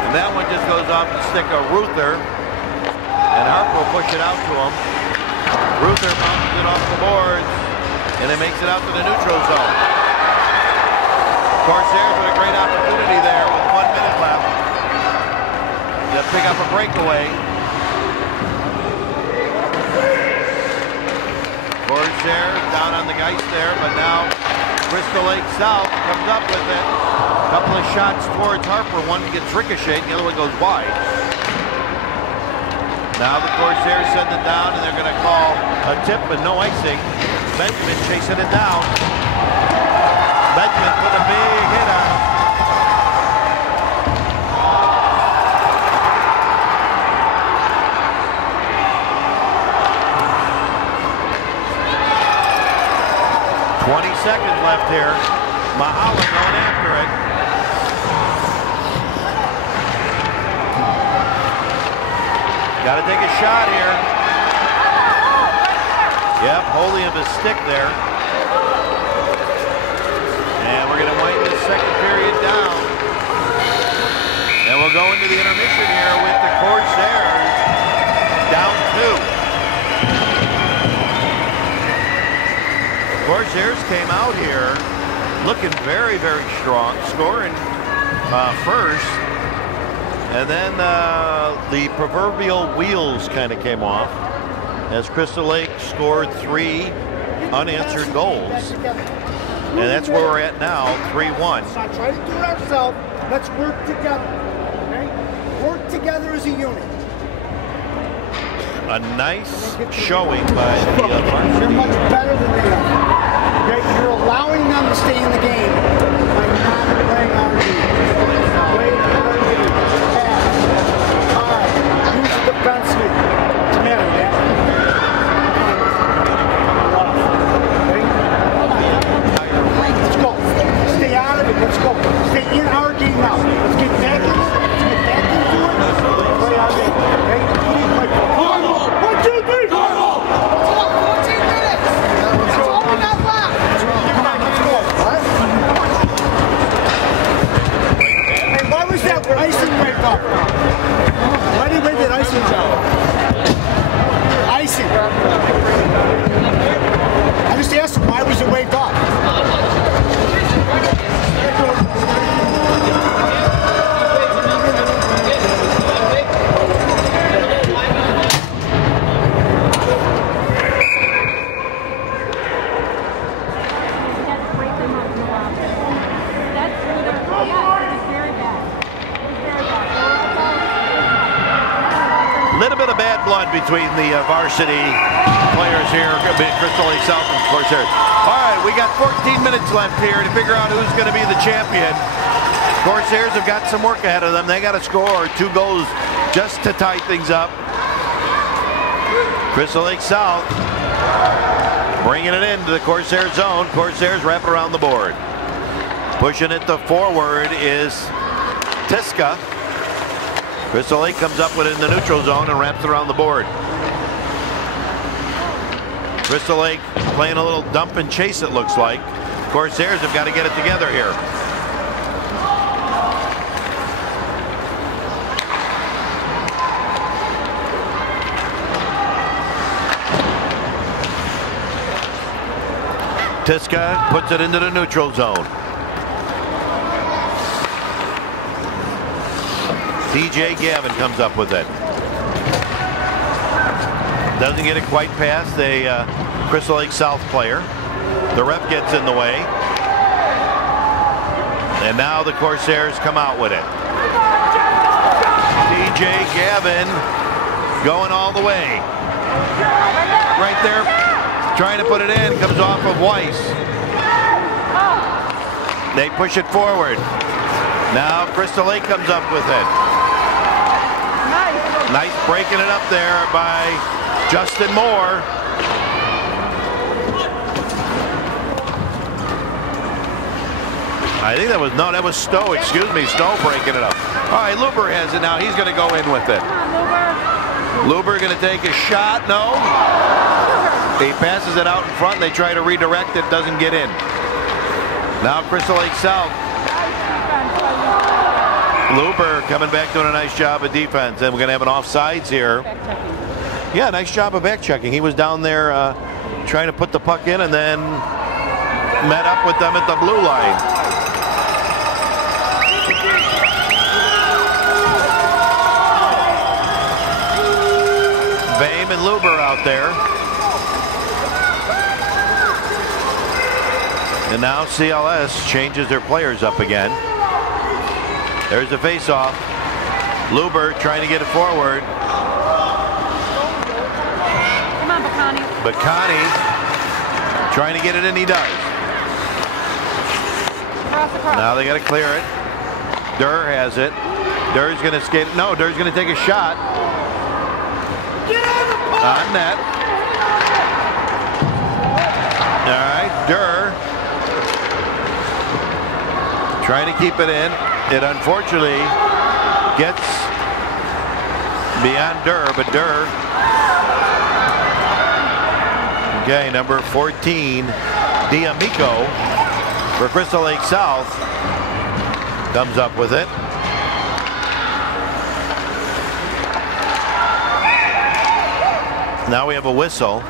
And that one just goes off the stick of Ruther. And Harper will push it out to him. Ruther bounces it off the boards. And it makes it out to the neutral zone. Corsairs with a great opportunity there with 1 minute left to pick up a breakaway. Corsairs down on the ice there, but now Crystal Lake South comes up with it. A couple of shots towards Harper. One gets ricocheted, the other one goes wide. Now the Corsairs send it down, and they're going to call a tip and no icing. Benjamin chasing it down. Benjamin put a big hit on him. Seconds left here. Mahala going after it. Got to take a shot here. Yep, holding of his stick there. And we're going to wind this second period down. And we'll go into the intermission here with the Corsairs down 2. Corsairs came out here looking very, very strong, scoring first, and then the proverbial wheels kind of came off as Crystal Lake scored 3 unanswered goals, and that's where we're at now, 3-1. So I try to do it ourselves. Let's work together. Okay? Work together as a unit. A nice showing by the varsity. You're much better than they are. You're allowing them to stay in the game by not playing our game. Play our game. Pass. All right. Use the defenseman. What's the matter, man? Let's go. Stay out of it. Let's go. Stay in our game now. Let's get back in. Let's get back into it. Play our game. Okay? Play. 1, 2, 3. Carmel. 14 minutes. That's all we got left. Hey, why was that icing waved off? Why did he wave that icing off? Icing. I just asked him, why was it waved off? Little bit of bad blood between the varsity players here, Crystal Lake South and Corsairs. All right, we got 14 minutes left here to figure out who's going to be the champion. Corsairs have got some work ahead of them. They got to score 2 goals just to tie things up. Crystal Lake South bringing it into the Corsair zone. Corsairs wrap it around the board. Pushing it to forward is Tiska. Crystal Lake comes up with it in the neutral zone and wraps it around the board. Crystal Lake playing a little dump and chase, it looks like. Corsairs have got to get it together here. Tiska puts it into the neutral zone. DJ Gavin comes up with it. Doesn't get it quite past a Crystal Lake South player. The ref gets in the way. And now the Corsairs come out with it. DJ Gavin going all the way. Right there, trying to put it in, comes off of Weiss. They push it forward. Now Crystal Lake comes up with it. Nice breaking it up there by Justin Moore. I think that was, no, that was Stowe, excuse me, Stowe breaking it up. All right, Luber has it now. He's going to go in with it. Luber going to take a shot. No. He passes it out in front. They try to redirect it. Doesn't get in. Now Crystal Lake South. Luber coming back doing a nice job of defense. And we're going to have an offsides here. Yeah, nice job of back checking. He was down there trying to put the puck in and then met up with them at the blue line. Bame and Luber out there. And now CLS changes their players up again. There's the face-off. Luber trying to get it forward. But Connie trying to get it in, he does. Now they got to clear it. Durr has it. Durr's going to skate. No, Durr's going to take a shot. On net. All right, Durr trying to keep it in. It unfortunately gets beyond Durr, but Durr. Okay, number 14, D'Amico for Crystal Lake South comes up with it. Now we have a whistle.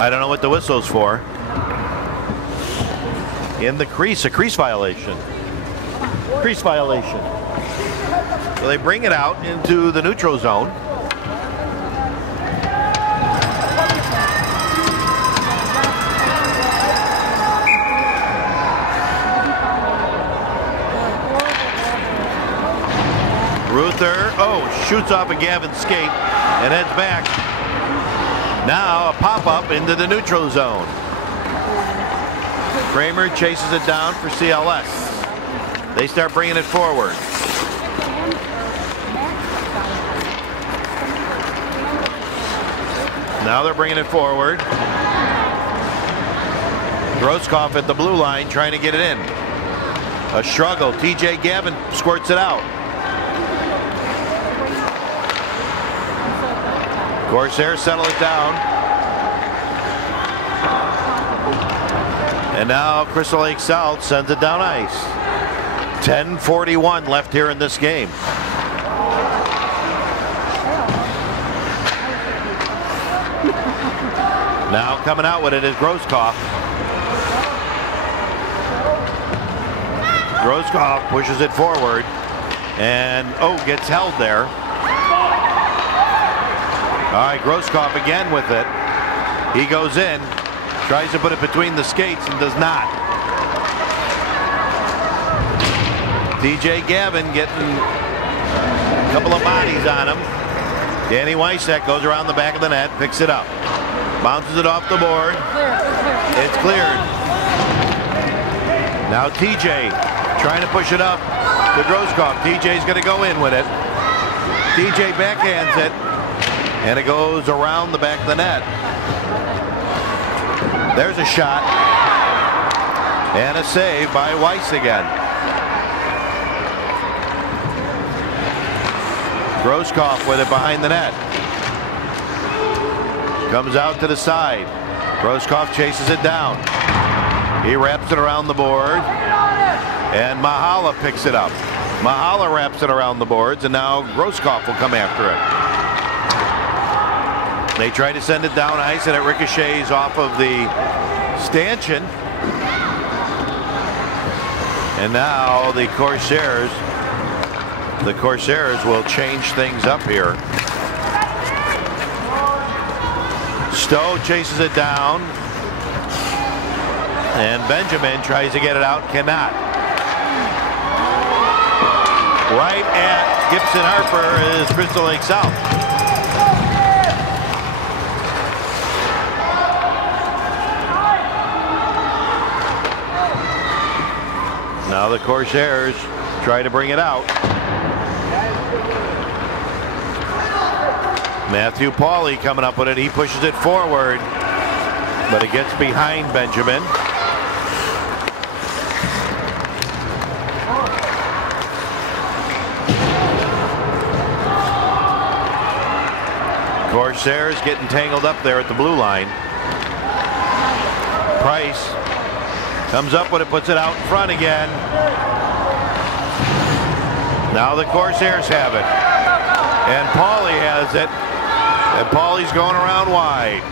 I don't know what the whistle's for. In the crease, a crease violation. Crease violation. So they bring it out into the neutral zone. Ruther, shoots off a Gavin skate and heads back. Now a pop-up into the neutral zone. Kramer chases it down for CLS. They start bringing it forward. Now they're bringing it forward. Groskopf at the blue line trying to get it in. A struggle. TJ Gavin squirts it out. Corsairs settle it down. And now Crystal Lake South sends it down ice. 10:41 left here in this game. Now coming out with it is Groskopf. Groskopf pushes it forward and gets held there. All right, Groskopf again with it. He goes in, tries to put it between the skates and does not. TJ Gavin getting a couple of bodies on him. Danny Weissek goes around the back of the net, picks it up, bounces it off the board. It's cleared. Now TJ trying to push it up to Groskopf. TJ's going to go in with it. TJ backhands it. And it goes around the back of the net. There's a shot. And a save by Weiss again. Groskopf with it behind the net. Comes out to the side. Groskopf chases it down. He wraps it around the board. And Mahala picks it up. Mahala wraps it around the boards. And now Groskopf will come after it. They try to send it down ice and it ricochets off of the stanchion. And now the Corsairs will change things up here. Stowe chases it down. And Benjamin tries to get it out, cannot. Right at Gibson Harper is Crystal Lake South. Now the Corsairs try to bring it out. Matthew Pauly coming up with it. He pushes it forward, but it gets behind Benjamin. Corsairs getting tangled up there at the blue line. Price comes up with it, puts it out in front again. Now the Corsairs have it. And Pauly has it. And Pauly's going around wide.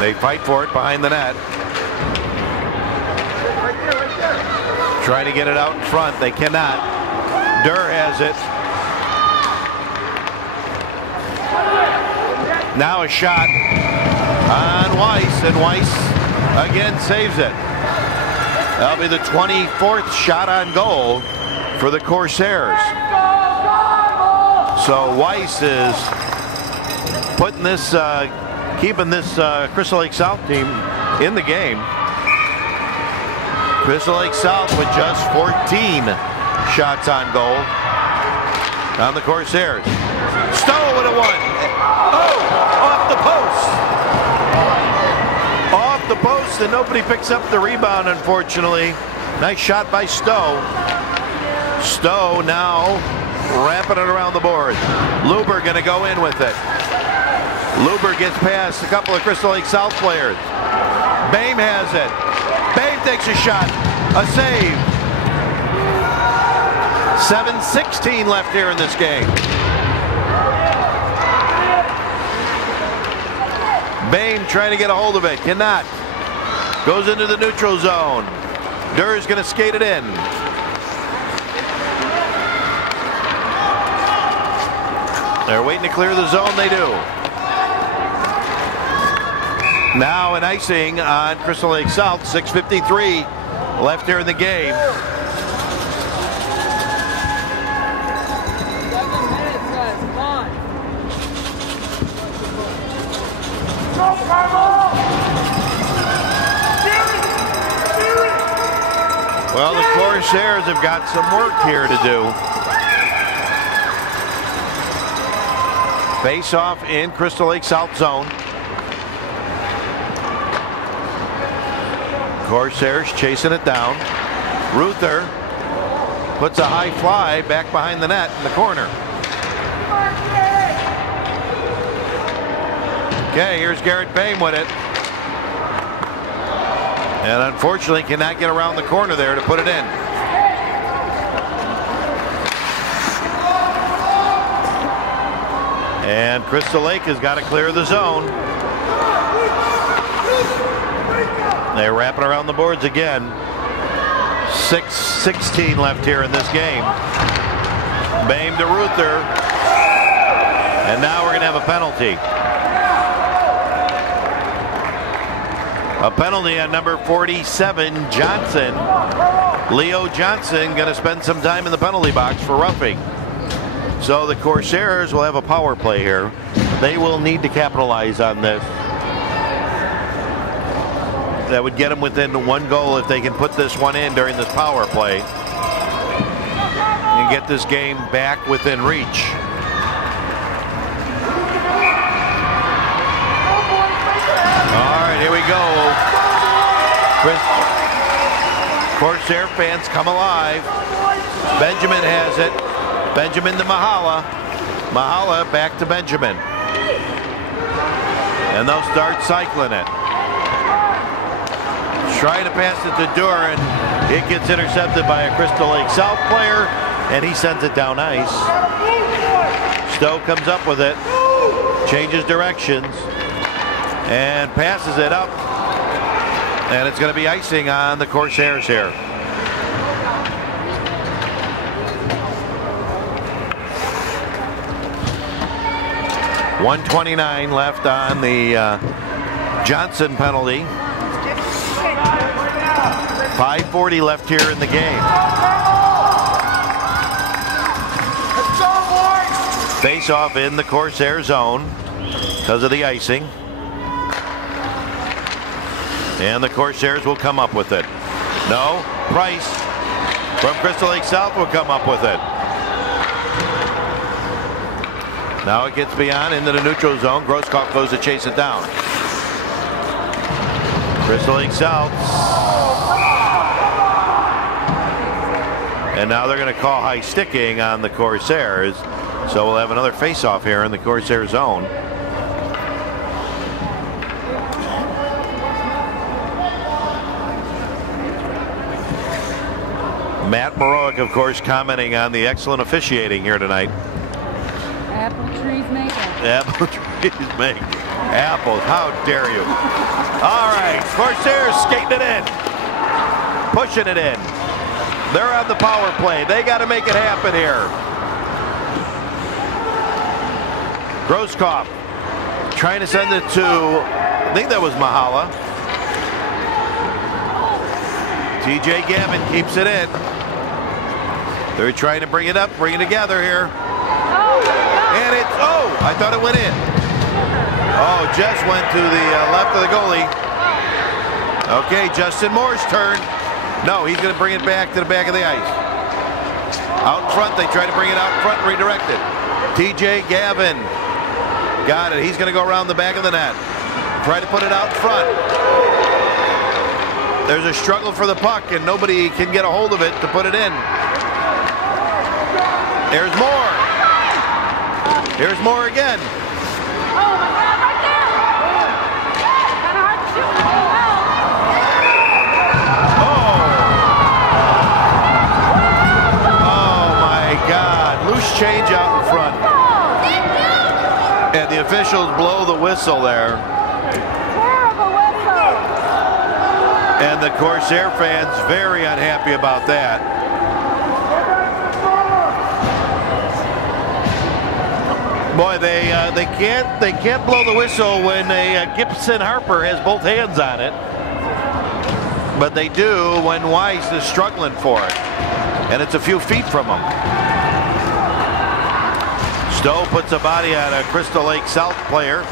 They fight for it behind the net. Trying to get it out in front. They cannot. Durr has it. Now a shot on Weiss, and Weiss again saves it. That'll be the 24th shot on goal for the Corsairs. So Weiss is putting this, keeping this Crystal Lake South team in the game. Crystal Lake South with just 14 shots on goal on the Corsairs. Stowe with a one. Oh, off the post. Off the post, and nobody picks up the rebound, unfortunately. Nice shot by Stowe. Stowe now wrapping it around the board. Luber going to go in with it. Luber gets past a couple of Crystal Lake South players. Bame has it. Bame takes a shot. A save. 7:16 left here in this game. Bame trying to get a hold of it. Cannot. Goes into the neutral zone. Durr's going to skate it in. They're waiting to clear the zone. They do. Now an icing on Crystal Lake South. 6:53 left here in the game. 7 minutes, guys. Come on. Go, Carmel! Well, the Corsairs have got some work here to do. Face off in Crystal Lake South zone. Corsairs chasing it down. Ruther puts a high fly back behind the net in the corner. Okay, here's Garrett Bame with it. And unfortunately cannot get around the corner there to put it in. And Crystal Lake has got to clear the zone. They're wrapping around the boards again. 6:16 left here in this game. Bame to Ruther. And now we're going to have a penalty. A penalty on number 47, Johnson. Leo Johnson going to spend some time in the penalty box for roughing. So the Corsairs will have a power play here. They will need to capitalize on this. That would get them within one goal if they can put this one in during this power play and get this game back within reach. All right, here we go. Corsair fans come alive. Benjamin has it. Benjamin to Mahala. Mahala back to Benjamin. And they'll start cycling it. Trying to pass it to Durr, and it gets intercepted by a Crystal Lake South player, and he sends it down ice. Stowe comes up with it, changes directions, and passes it up. And it's going to be icing on the Corsairs here. .129 left on the Johnson penalty. 5:40 left here in the game. Face off in the Corsair zone because of the icing. And the Corsairs will come up with it. No, Price from Crystal Lake South will come up with it. Now it gets beyond into the neutral zone. Grosskopf goes to chase it down. Crystal Lake South. And now they're going to call high sticking on the Corsairs. So we'll have another face-off here in the Corsair zone. Matt Morowick, of course, commenting on the excellent officiating here tonight. Apple trees make it. Apple trees make apples. How dare you? All right, Corsairs skating it in. Pushing it in. They're on the power play. They got to make it happen here. Grosskopf trying to send it to, I think that was Mahala. TJ Gavin keeps it in. They're trying to bring it up, bring it together here. And it's, oh, I thought it went in. Oh, Jess went to the left of the goalie. Okay, Justin Moore's turn. No, he's going to bring it back to the back of the ice. Out in front, they try to bring it out in front, redirect it. TJ Gavin got it. He's going to go around the back of the net. Try to put it out in front. There's a struggle for the puck, and nobody can get a hold of it to put it in. There's Moore. Here's Moore again. Oh my God, right there! Kind of hard to shoot. Oh my God. Loose change out in front. And the officials blow the whistle there. Terrible whistle. And the Corsair fans very unhappy about that. Boy, they can't blow the whistle when Gibson Harper has both hands on it, but they do when Weiss is struggling for it, and it's a few feet from him. Stowe puts a body on a Crystal Lake South player,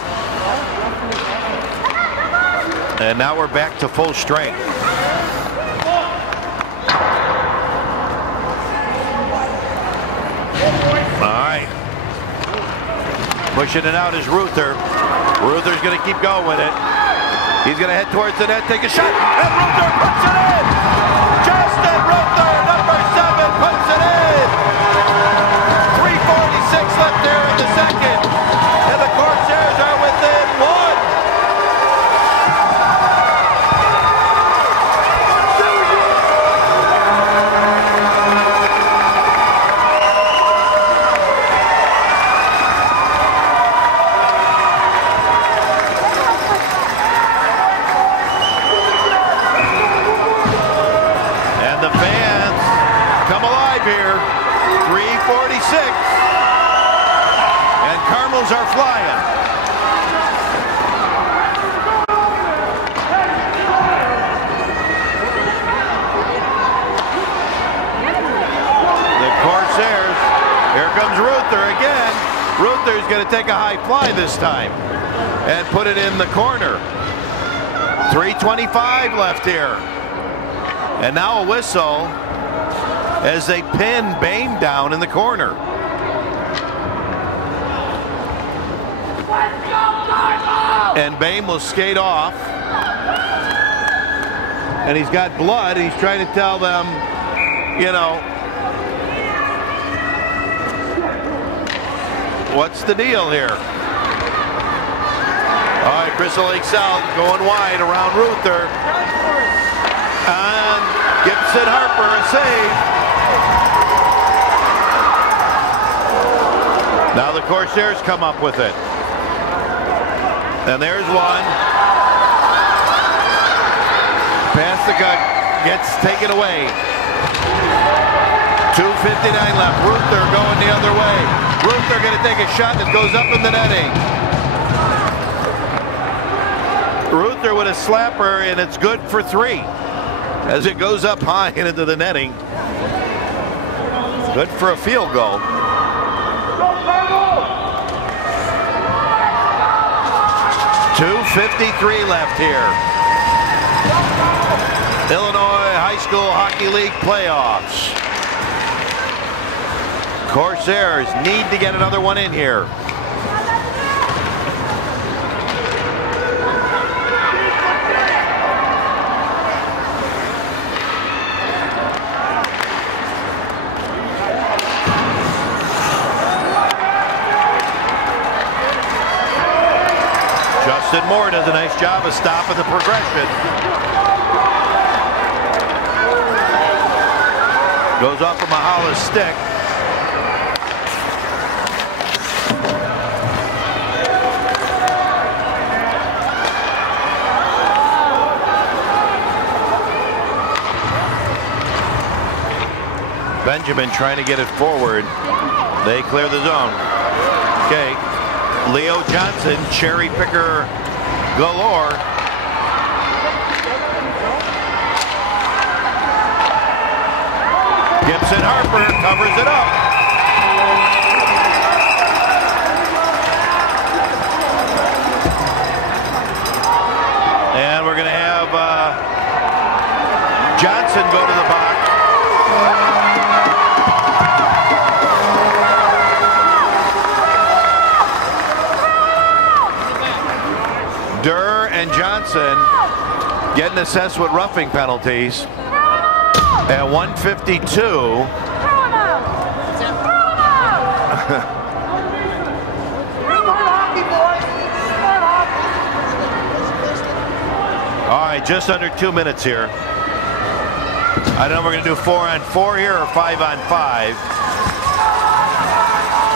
and now we're back to full strength. All right. Pushing it out is Ruther. Ruther's going to keep going with it. He's going to head towards the net, take a shot, and Ruther puts it in! Justin Ruther, number 7, puts it in! 3:46 left there in the second, and the Corsairs are within 1. Here, 3:46, and Carmels are flying. The Corsairs, here comes Ruther again. Ruther's going to take a high fly this time and put it in the corner. 3:25 left here, and now a whistle as they pin Bame down in the corner. And Bame will skate off. And he's got blood. He's trying to tell them, you know, what's the deal here? All right, Crystal Lake South going wide around Ruther. And Gibson Harper, a save. Now the Corsairs come up with it. And there's one. Pass the gun, gets taken away. 2:59 left. Ruther going the other way. Ruther going to take a shot that goes up in the netting. Ruther with a slapper, and it's good for 3 as it goes up high and into the netting. Good for a field goal. .253 left here. Illinois High School Hockey League playoffs. Corsairs need to get another one in here. Justin Moore does a nice job of stopping the progression. Goes off of Mahala's stick. Benjamin trying to get it forward. They clear the zone. Okay. Leo Johnson, cherry picker galore. Gibson Harper covers it up. And we're going to have Johnson go to the box. Durr and Johnson getting assessed with roughing penalties at 152. All right, just under 2 minutes here. I don't know if we're going to do 4-on-4 here or 5-on-5.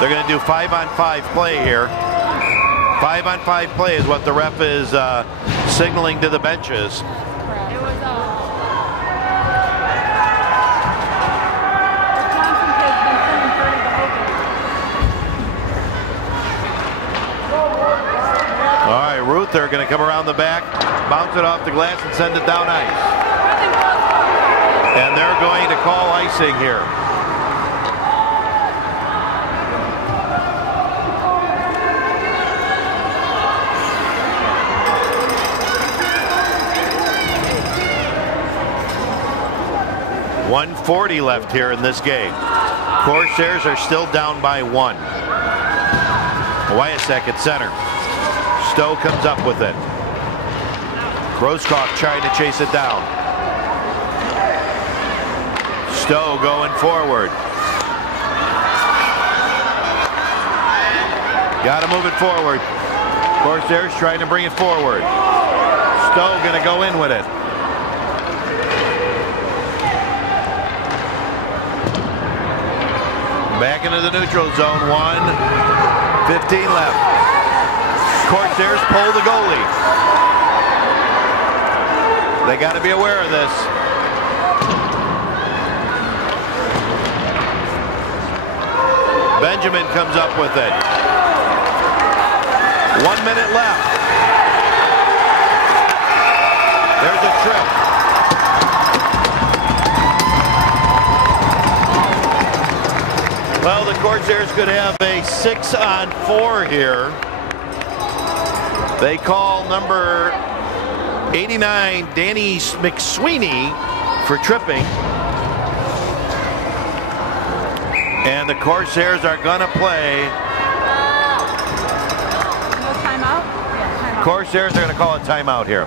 They're going to do 5-on-5 play here. 5-on-5 play is what the ref is signaling to the benches. All right, Ruther going to come around the back, bounce it off the glass, and send it down ice. And they're going to call icing here. .140 left here in this game. Corsairs are still down by 1. Wyasek at center. Stowe comes up with it. Groskopf trying to chase it down. Stowe going forward. Got to move it forward. Corsairs trying to bring it forward. Stowe going to go in with it. Back into the neutral zone. 1:15 left. Corsairs pull the goalie. They got to be aware of this. Benjamin comes up with it. 1 minute left. There's a trip. Well, the Corsairs could have a 6-on-4 here. They call number 89, Danny McSweeney, for tripping. And the Corsairs are going to play. No timeout? Yeah, timeout. Corsairs are going to call a timeout here.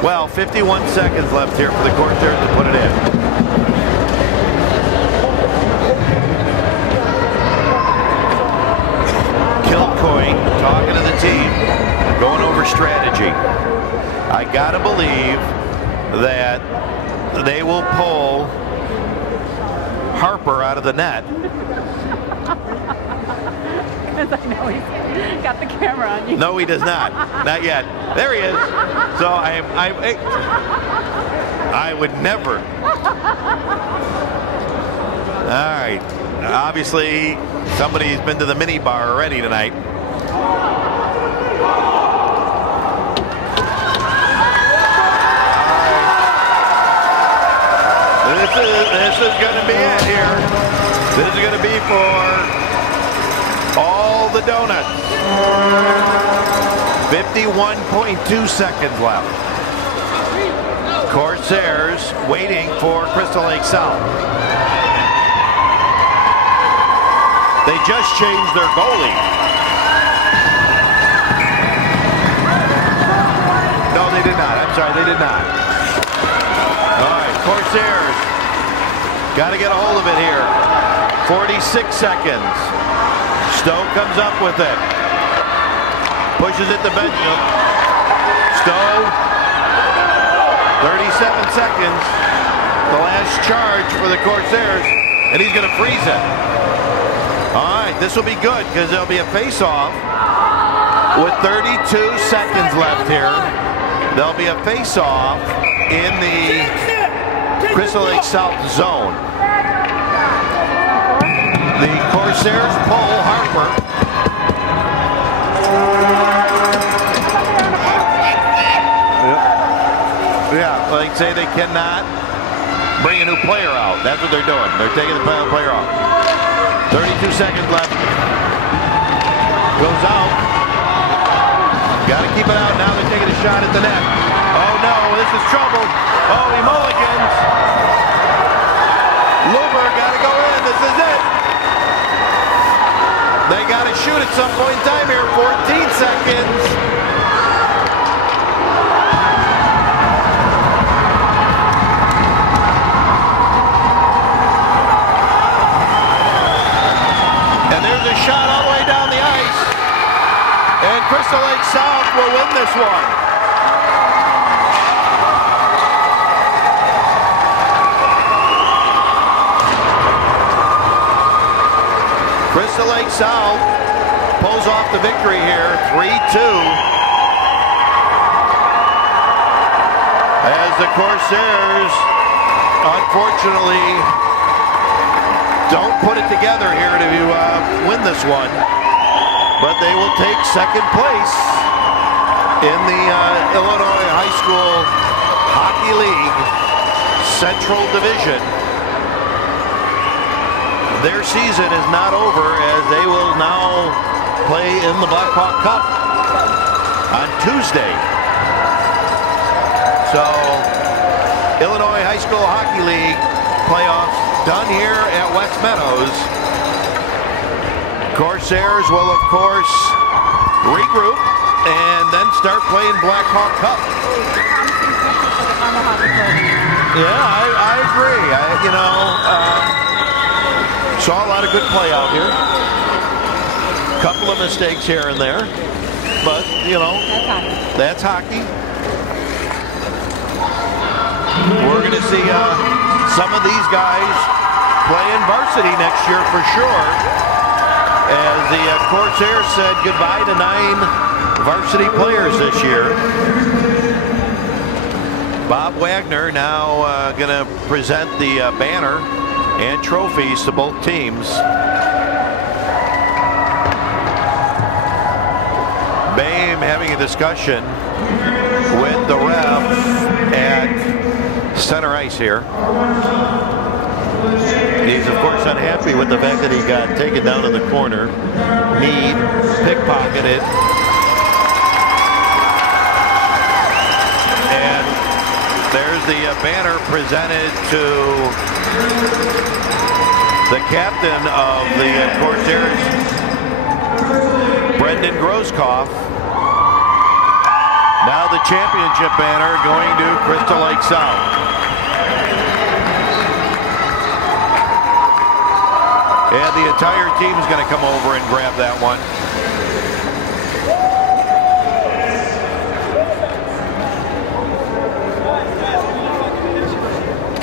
Well, 51 seconds left here for the Corsairs to put it in. Talking to the team, going over strategy. I gotta believe that they will pull Harper out of the net. Because I know he's got the camera on you. No, he does not. Not yet. There he is. So I would never. All right. Obviously, somebody's been to the mini bar already tonight. This is going to be it here. This is going to be for all the donuts. 51.2 seconds left. Corsairs waiting for Crystal Lake South. They just changed their goalie. No, they did not. I'm sorry, they did not. All right, Corsairs. Got to get a hold of it here. 46 seconds. Stowe comes up with it. Pushes it to Benjamin. Stowe. 37 seconds. The last charge for the Corsairs. And he's going to freeze it. All right, this will be good because there'll be a face-off with 32 seconds left here. There'll be a face-off in the Crystal Lake South zone. The Corsairs pull Harper. Yeah, like say they cannot bring a new player out. That's what they're doing. They're taking the player off. 32 seconds left. Goes out. Got to keep it out. Now they're taking a shot at the net. Oh no, this is trouble. Oh, he mulligans. Luber got to go in. This is it. They got to shoot at some point in time here. 14 seconds. And there's a shot all the way down the ice. And Crystal Lake South will win this one. Crystal Lake South pulls off the victory here, 3-2. As the Corsairs, unfortunately, don't put it together here to win this one. But they will take second place in the Illinois High School Hockey League Central Division. Their season is not over as they will now play in the Black Hawk Cup on Tuesday. So, Illinois High School Hockey League playoffs done here at West Meadows. Corsairs will, of course, regroup and then start playing Black Hawk Cup. Yeah, I agree. Saw a lot of good play out here. Couple of mistakes here and there. But, that's hockey. We're going to see some of these guys play in varsity next year for sure. As the Corsairs said goodbye to 9 varsity players this year. Bob Wagner now going to present the banner and trophies to both teams. Boehm having a discussion with the ref at center ice here. He's, of course, unhappy with the fact that he got taken down in the corner. Need pickpocketed. And there's the banner presented to the captain of the Corsairs, Brendan Groskopf. Now the championship banner going to Crystal Lake South. And the entire team is going to come over and grab that one.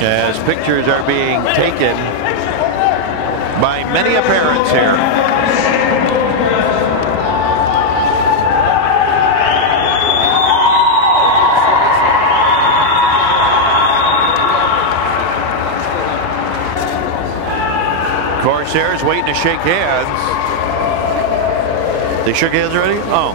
As pictures are being taken by many parents here. Corsairs waiting to shake hands. They shook hands already? Oh,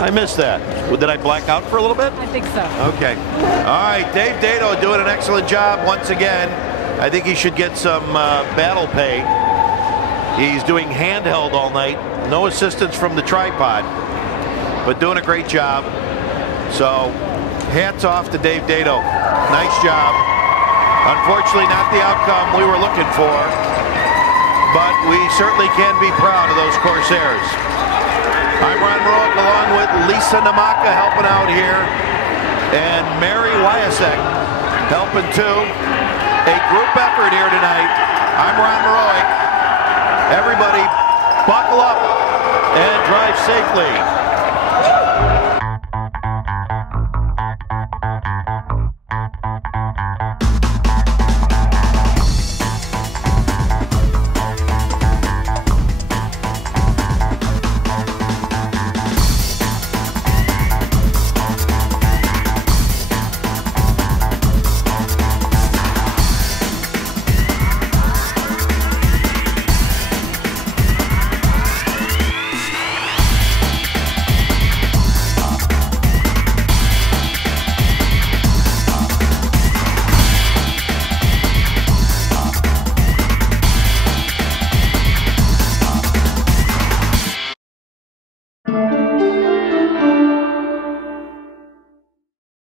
I missed that. Did I black out for a little bit? I think so. Okay. All right, Dave Dado doing an excellent job once again. I think he should get some battle pay. He's doing handheld all night. No assistance from the tripod, but doing a great job. So, hats off to Dave Dado. Nice job. Unfortunately, not the outcome we were looking for. But we certainly can be proud of those Corsairs. I'm Ron Roick along with Lisa Namaka helping out here. And Mary Wyasek helping too. A group effort here tonight. I'm Ron Roick. Everybody buckle up and drive safely.